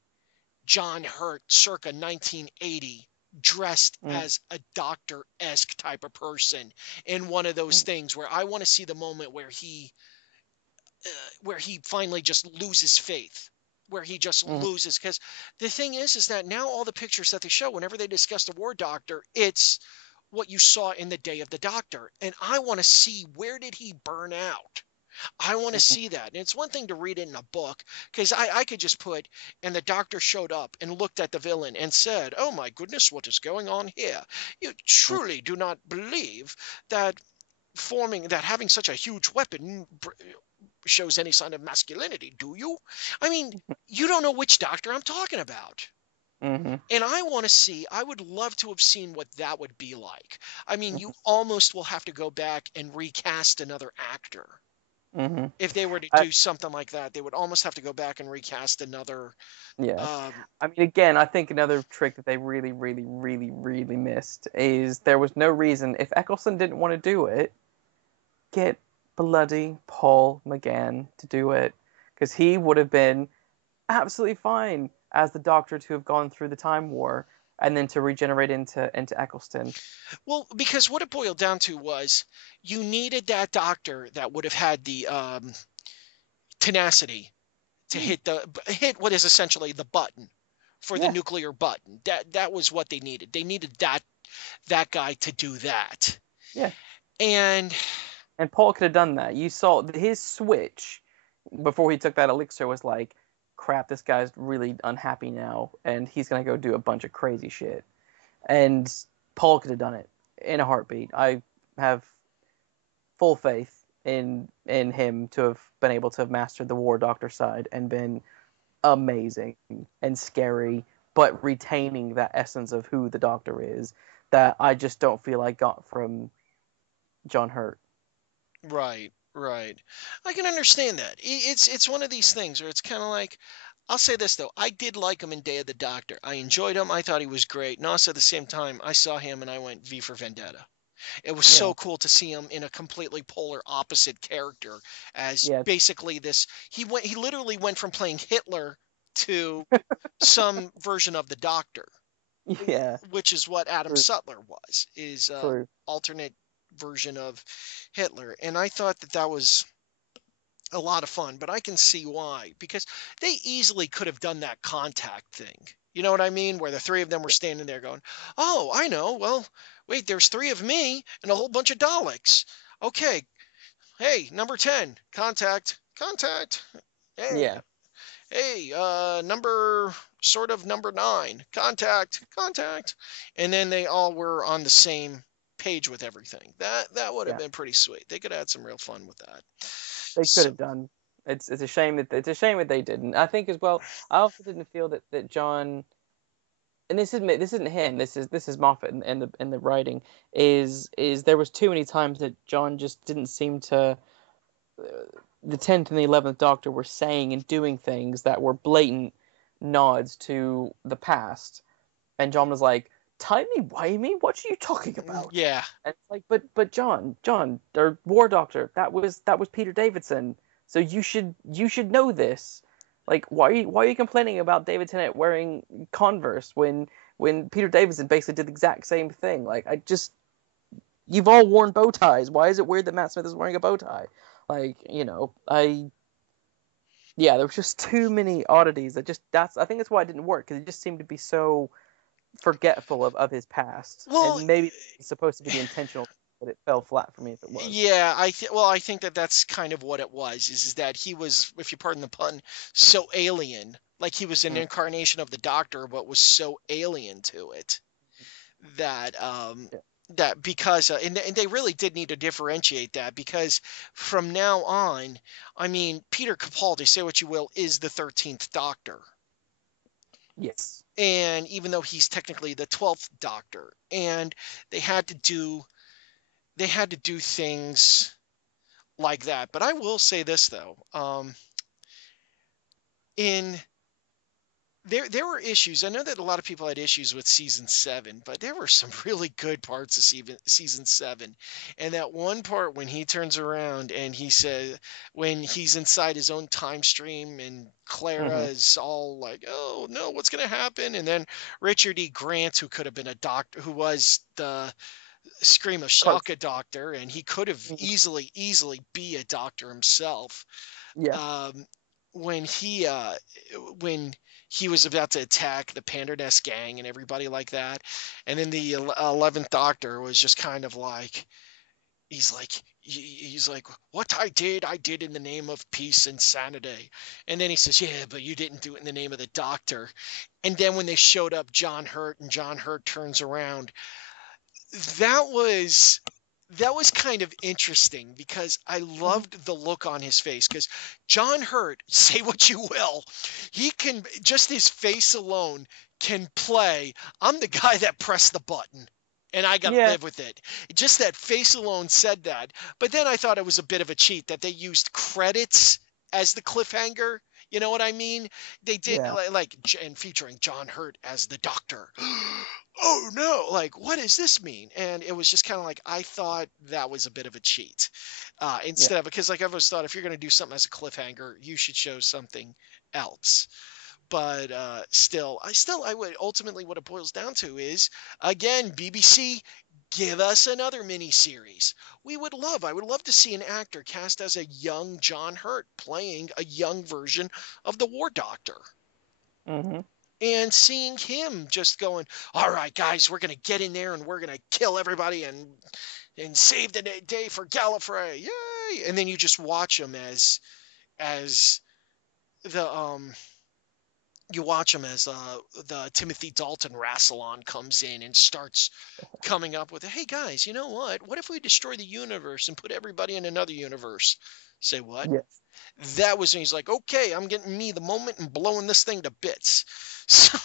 John Hurt circa 1980 dressed mm, as a doctor-esque type of person in one of those mm, things where I want to see the moment where he finally just loses faith, where he just mm, loses. Because the thing is that now all the pictures that they show whenever they discuss the War Doctor, it's what you saw in the Day of the Doctor, and I want to see where did he burn out. I want to mhm, see that. And it's one thing to read it in a book, because I could just put, and the doctor showed up and looked at the villain and said, oh my goodness, what is going on here? You mm, truly do not believe that having such a huge weapon shows any sign of masculinity, do you? I mean, you don't know which doctor I'm talking about. mhm, And I would love to have seen what that would be like. I mean, mhm, you almost will have to go back and recast another actor. mhm. If they were to I, do something like that, they would almost have to go back and recast another. yeah. Um, I mean, again, I think another trick that they really, really, really, really missed is there was no reason if Eccleston didn't want to do it, get bloody Paul McGann to do it because he would have been absolutely fine as the Doctor to have gone through the Time War and then to regenerate into Eccleston. well, because what it boiled down to was you needed that doctor that would have had the tenacity to Mm, hit what is essentially the button for the yeah, nuclear button. That was what they needed. They needed that guy to do that. yeah. And And Paul could have done that. You saw his switch before he took that elixir was like, crap, this guy's really unhappy now, and he's gonna go do a bunch of crazy shit. And Paul could have done it in a heartbeat. I have full faith in him to have been able to have mastered the War Doctor side and been amazing and scary, but retaining that essence of who the Doctor is that I just don't feel I got from John Hurt. right, right, I can understand that. It's one of these things where it's kind of like I'll say this though, I did like him in Day of the Doctor. I enjoyed him. I thought he was great. And also at the same time, I saw him and I went V for Vendetta. It was Yeah, so cool to see him in a completely polar opposite character as yeah, basically this he literally went from playing Hitler to some version of the Doctor, yeah. which is what Adam True, Sutler was, is true. alternate version of Hitler. And I thought that that was a lot of fun, but I can see why because they easily could have done that contact thing. You know what I mean? Where the three of them were standing there going, "Oh, I know. Well, wait, there's three of me and a whole bunch of Daleks. Okay, hey, number 10, contact, contact. Yeah, Hey, hey, number 9, contact, contact." And then they all were on the same page with everything. That would have yeah. been pretty sweet. They could have had some real fun with that. They could So, have done. It's a shame that they didn't. I think as well. I also didn't feel that John, and this isn't him. This is Moffat in the writing. Is there was too many times that John just didn't seem to. The 10th and the 11th Doctor were saying and doing things that were blatant nods to the past, and John was like, "Timey-wimey? What are you talking about?" yeah. And it's like, but John, or War Doctor, that was Peter Davidson. So you should know this. Like, why are you complaining about David Tennant wearing Converse when Peter Davidson basically did the exact same thing? Like, you've all worn bow ties. Why is it weird that Matt Smith is wearing a bow tie? Like, yeah, there was just too many oddities I think that's why it didn't work, because it just seemed to be so forgetful of his past, Well, and maybe it's supposed to be the intentional, but it fell flat for me if it was. yeah, I think that that's kind of what it was is that he was, if you pardon the pun, so alien. Like he was an Mm, incarnation of the Doctor, but was so alien to it that yeah, that because and they really did need to differentiate that because from now on, I mean, Peter Capaldi, say what you will, is the 13th Doctor. yes, And even though he's technically the 12th Doctor, and they had to do they had to do things like that. But I will say this though, in there were issues. I know that a lot of people had issues with season 7, but there were some really good parts of season 7. And that one part when he turns around and he says when he's inside his own time stream and Clara mm-hmm. is all like, "Oh no, what's gonna happen?" And then Richard E. Grant, who could have been a doctor, who was the Scream of Cart- Shalka doctor, and he could have mhm. easily be a doctor himself. Yeah, um, when when he was about to attack the Pandernest gang and everybody like that, and then the 11th Doctor was just kind of like he's like, "What I did in the name of peace and sanity," and then he says, "Yeah, but you didn't do it in the name of the Doctor." And then when they showed up John Hurt and John Hurt turns around, that was that was kind of interesting because I hmm, loved the look on his face because John Hurt, say what you will, he can just his face alone can play. I'm the guy that pressed the button and I got to yeah, live with it. Just that face alone said that. But then I thought it was a bit of a cheat that they used credits as the cliffhanger. You know what I mean? They did yeah, and featuring John Hurt as the Doctor. Oh no, like what does this mean? And it was just kind of like I thought that was a bit of a cheat. yeah, Instead of because like I've always thought if you're going to do something as a cliffhanger, you should show something else. But I would ultimately what it boils down to is again BBC. Give us another mini series. I would love to see an actor cast as a young John Hurt playing a young version of the War Doctor hmm, and seeing him just going, "All right, guys, we're gonna get in there and we're gonna kill everybody and save the day for Gallifrey, yay!" And then you just watch him as the you watch him as the Timothy Dalton Rassilon comes in and starts coming up with, "Hey guys, you know what? What if we destroy the universe and put everybody in another universe?" Say what? yes, That was when he's like, "Okay, I'm getting me the moment and blowing this thing to bits." So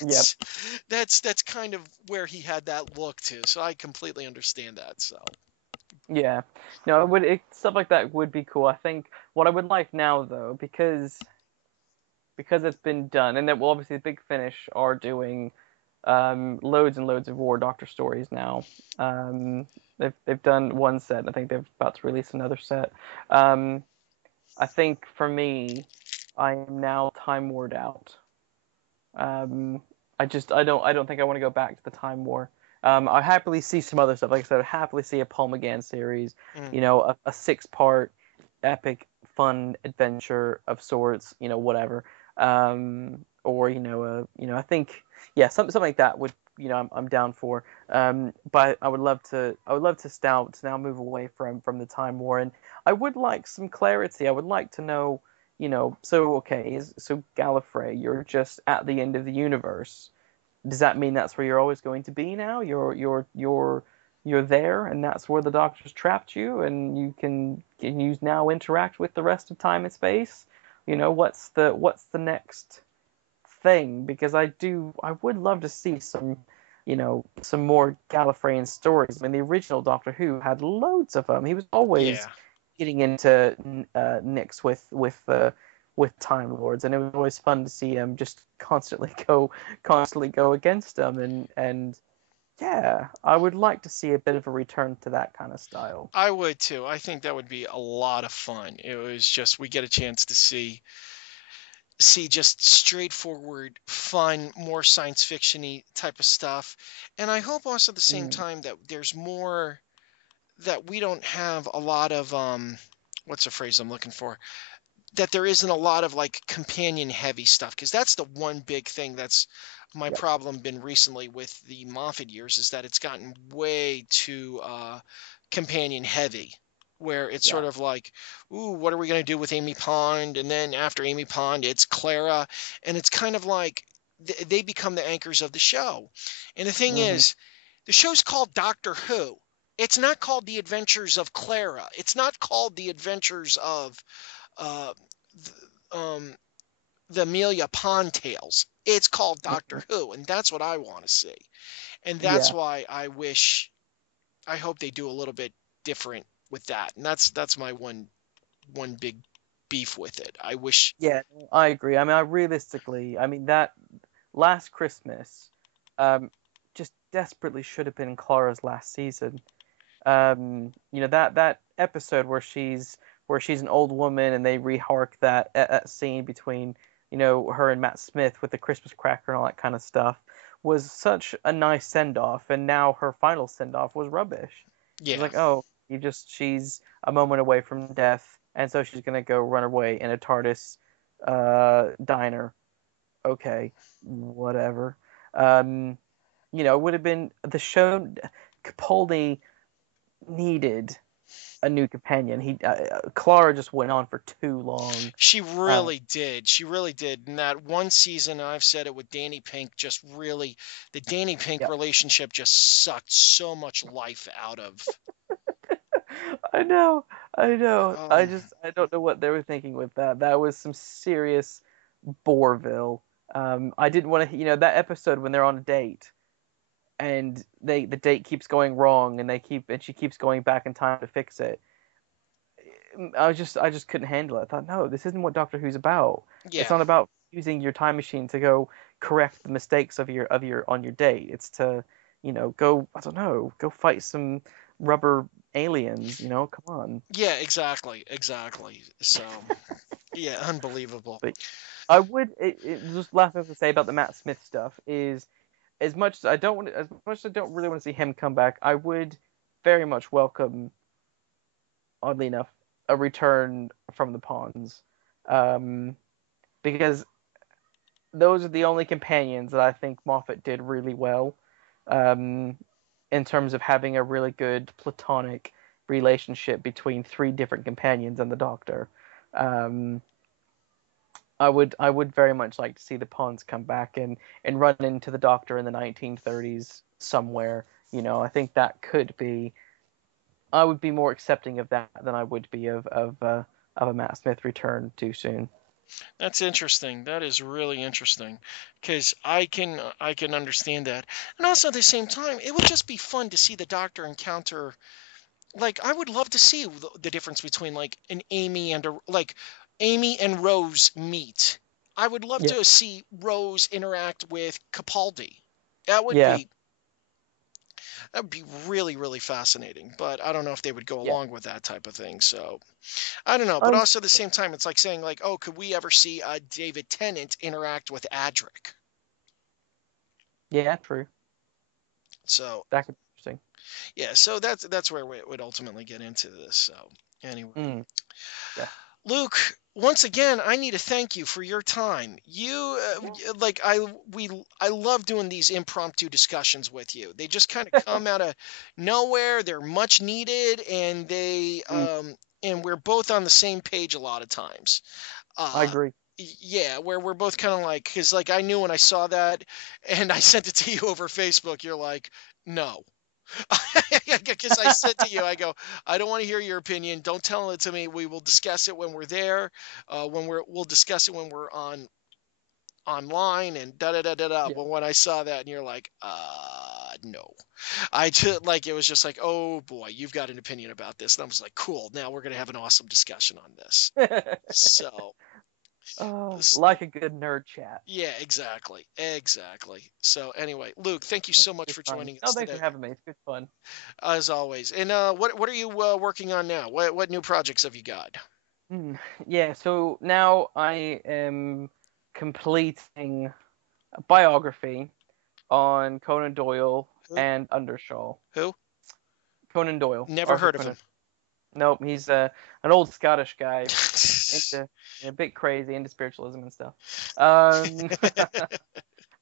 yep, it's that's kind of where he had that look to. So I completely understand that. So yeah. No, stuff like that would be cool. I think what I would like now, though, because because it's been done, and that well, obviously the Big Finish are doing loads and loads of War Doctor stories now. They've done one set. I think they're about to release another set. Um, I think for me, I am now Time Warred out. Um, I don't think I want to go back to the Time War. I happily see some other stuff. Like I said, I happily see a Paul McGann series. Mm. You know, a 6-part epic fun adventure of sorts. You know, whatever. Or I think something like that would I'm down for. But I would love to now move away from the Time War, and I would like some clarity. I would like to know so okay, so Gallifrey, you're just at the end of the universe. Does that mean that's where you're always going to be now? You're there, and that's where the Doctor's trapped you, and you now interact with the rest of time and space? What's the next thing? Because I would love to see some more Gallifreyan stories. I mean, the original Doctor Who had loads of them. He was always Yeah. getting into nicks with Time Lords, and it was always fun to see him just constantly go against them, and yeah, I would like to see a bit of a return to that kind of style. I would too. I think that would be a lot of fun. It was just we get a chance to see just straightforward, fun, more science fictiony type of stuff. And I hope also at the same Mm, time that there's more that we don't have a lot of what's the phrase I'm looking for? That there isn't a lot of like companion heavy stuff because that's the one big thing that's my yep. problem been recently with the Moffat years is that it's gotten way too companion heavy where it's Yeah. sort of like, ooh, what are we going to do with Amy Pond? And then after Amy Pond, it's Clara. And it's kind of like they become the anchors of the show. And the thing Hmm. is, the show's called Doctor Who. It's not called The Adventures of Clara. It's not called The Adventures of uh, um, the Amelia Pond tales. It's called Doctor Who, and that's what I want to see. And that's Yeah. why I hope they do a little bit different with that. And that's my one big beef with it. I wish. Yeah, I agree. I mean, I mean that last Christmas, just desperately should have been Clara's last season. That episode where she's an old woman and they rehark that scene between her and Matt Smith with the Christmas cracker and all that kind of stuff was such a nice send off, and now her final send off was rubbish. It was Yeah. like, oh, she's a moment away from death, and so she's gonna go run away in a TARDIS diner. Okay, whatever. Um, it would have been the show. Capaldi needed a new companion. Clara just went on for too long. She Uh, really did. She really did. And that one season, I've said it with Danny Pink, just really, the Danny Pink yep. relationship just sucked so much life out of. I know. I know. Oh, I don't know what they were thinking with that. That was some serious Bourville. I didn't want to, that episode when they're on a date and the date keeps going wrong and she keeps going back in time to fix it. I just couldn't handle it. I thought, no, this isn't what Doctor Who's about. It's yeah. not about using your time machine to go correct the mistakes of your on your date. It's to, go, I don't know, go fight some rubber aliens. Come on. Yeah, exactly. Exactly. So, yeah, unbelievable. But I would just last thing to say about the Matt Smith stuff is as much as I don't really want to see him come back, I would very much welcome, oddly enough, a return from the pawns, um, because those are the only companions that I think Moffat did really well, um, in terms of having a really good platonic relationship between three different companions and the Doctor. Um, I would very much like to see the pawns come back and run into the Doctor in the 1930s somewhere. I think that could be. I would be more accepting of that than I would be of a Matt Smith return too soon. That's interesting. That is really interesting because I can understand that. And also at the same time, it would just be fun to see the Doctor encounter. Like I would love to see the difference between like an Amy and a like Amy and Rose meet I would love Yeah. to see Rose interact with Capaldi. That would Yeah. be that would be really, really fascinating. But I don't know if they would go Yeah. along with that type of thing. So I don't know. But Um. also at the same time, it's like saying like, oh, could we ever see David Tennant interact with Adric? Yeah. True. So That could be interesting. yeah, so that's where we would ultimately get into this. So anyway, Mm. Yeah. Luke, once again, I need to thank you for your time. Like I love doing these impromptu discussions with you. They just kind of come out of nowhere. They're much needed, and Mm. and we're both on the same page a lot of times. I Uh, agree. yeah, where we're both kind of like, because like I knew when I saw that, and I sent it to you over Facebook. You're like, no. Because I said to you, I go, I don't want to hear your opinion. Don't tell it to me. We will discuss it when we're there. We'll discuss it when we're online and da da da da da. Yeah. But when I saw that, and you're like, no, I just like it was just like, oh boy, you've got an opinion about this, and I was like, cool. Now we're gonna have an awesome discussion on this. So, Oh, this, like a good nerd chat. yeah, exactly, exactly. So anyway, Luke, thank you so much Good for times. joining Oh, us thanks for today. having me. It's good fun. As always. And what are you working on now? What new projects have you got? Mm. Yeah. So now I am completing a biography on Conan Doyle Who? and Undershaw. Who? Conan Doyle, Never Arthur heard of Conan. him. Nope, he's an old Scottish guy, into a bit crazy into spiritualism and stuff.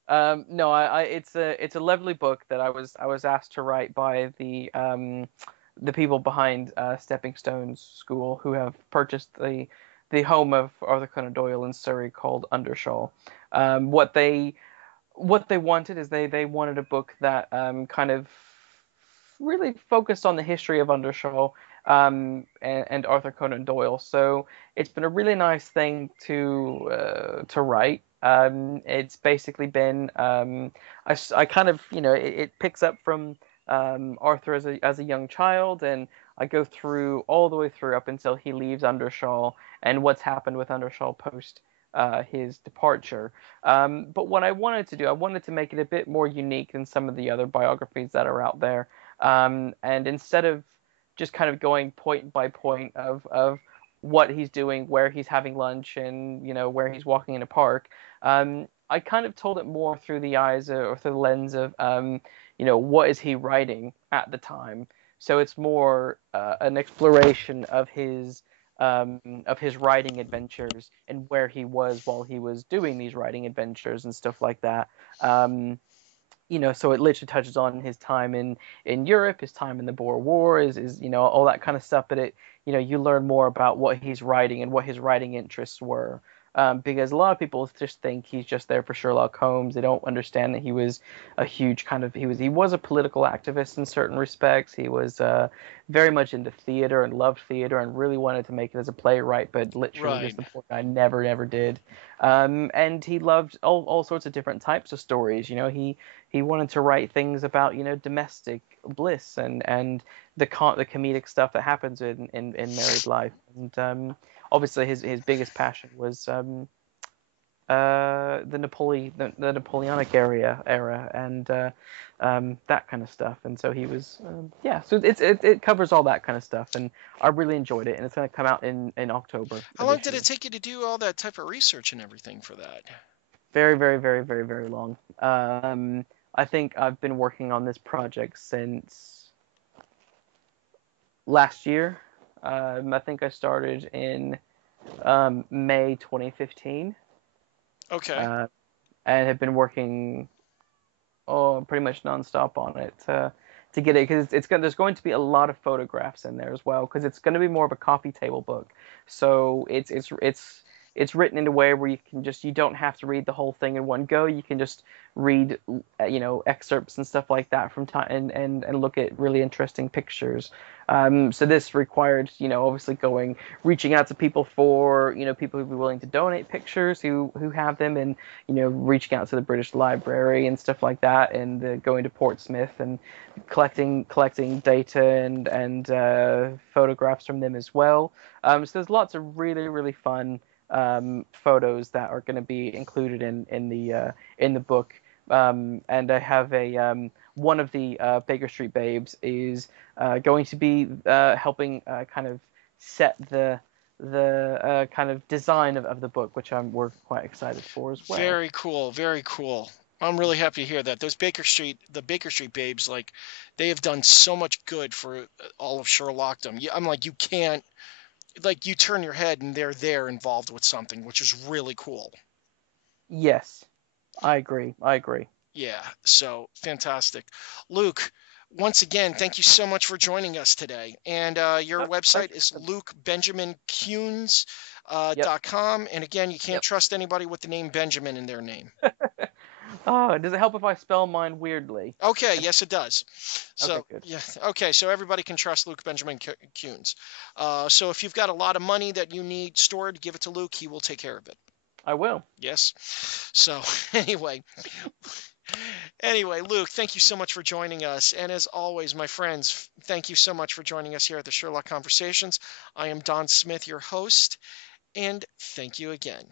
Um, no, it's a lovely book that I was asked to write by the people behind Stepping Stones School, who have purchased the home of Arthur Conan Doyle in Surrey called Undershaw. What they wanted is they wanted a book that kind of really focused on the history of Undershaw, and Arthur Conan Doyle. So it's been a really nice thing to write. It's basically been I kind of, it picks up from Arthur as a young child, and I go through all the way through up until he leaves Undershaw and what's happened with Undershaw post his departure. But what I wanted to do, I wanted to make it a bit more unique than some of the other biographies that are out there. And instead of just kind of going point by point of what he's doing, where he's having lunch, and where he's walking in a park, I kind of told it more through the eyes or through the lens of what is he writing at the time. So it's more an exploration of his writing adventures and where he was while he was doing these writing adventures and stuff like that. So it literally touches on his time in Europe, his time in the Boer War, is all that kind of stuff. But you learn more about what he's writing and what his writing interests were. Because a lot of people just think he's just there for Sherlock Holmes. They don't understand that he was a huge kind of he was a political activist in certain respects. He was very much into theater and loved theater and really wanted to make it as a playwright, but literally Right. just the poor guy never did. And he loved all sorts of different types of stories. He wanted to write things about domestic bliss and the comedic stuff that happens in married life. And obviously his biggest passion was the Napoleonic era and that kind of stuff. And so he was yeah. So it covers all that kind of stuff, and I really enjoyed it. And it's going to come out in October How of long this did it year. take you to do all that type of research and everything for that? Very, very, very, very, very long. I think I've been working on this project since last year. I think I started in May 2015, Okay. uh, and have been working pretty much nonstop on it to get it, because there's going to be a lot of photographs in there as well, because it's going to be more of a coffee table book. So it's written in a way where you don't have to read the whole thing in one go. You can just read excerpts and stuff like that from time, and look at really interesting pictures. So this required obviously reaching out to people for people who'd be willing to donate pictures, who have them, and reaching out to the British Library and stuff like that, and going to Portsmouth and collecting data and photographs from them as well. So there's lots of really, really fun photos that are going to be included in the book. And I have a one of the Baker Street Babes is going to be helping kind of set the kind of design of the book, which we're quite excited for as well. Very cool. Very cool. I'm really happy to hear that. The Baker Street Babes, like they have done so much good for all of Sherlockdom. I'm like, you can't, like, you turn your head and they're there involved with something, which is really cool. Yes, I agree. I agree. Yeah, so fantastic. Luke, once again, thank you so much for joining us today. And your Thank website is you. lukebenjaminkuhns, Yep. .com. And again, you can't Yep. trust anybody with the name Benjamin in their name. Oh, does it help if I spell mine weirdly? Okay, And yes, it does. okay, So, good. yeah, okay, so everybody can trust Luke Benjamin Kuhns. So if you've got a lot of money that you need stored, give it to Luke. He will take care of it. I will. Yes. So, anyway, Luke, thank you so much for joining us. And as always, my friends, thank you so much for joining us here at the Sherlock Conversations. I am Don Smith, your host, and thank you again.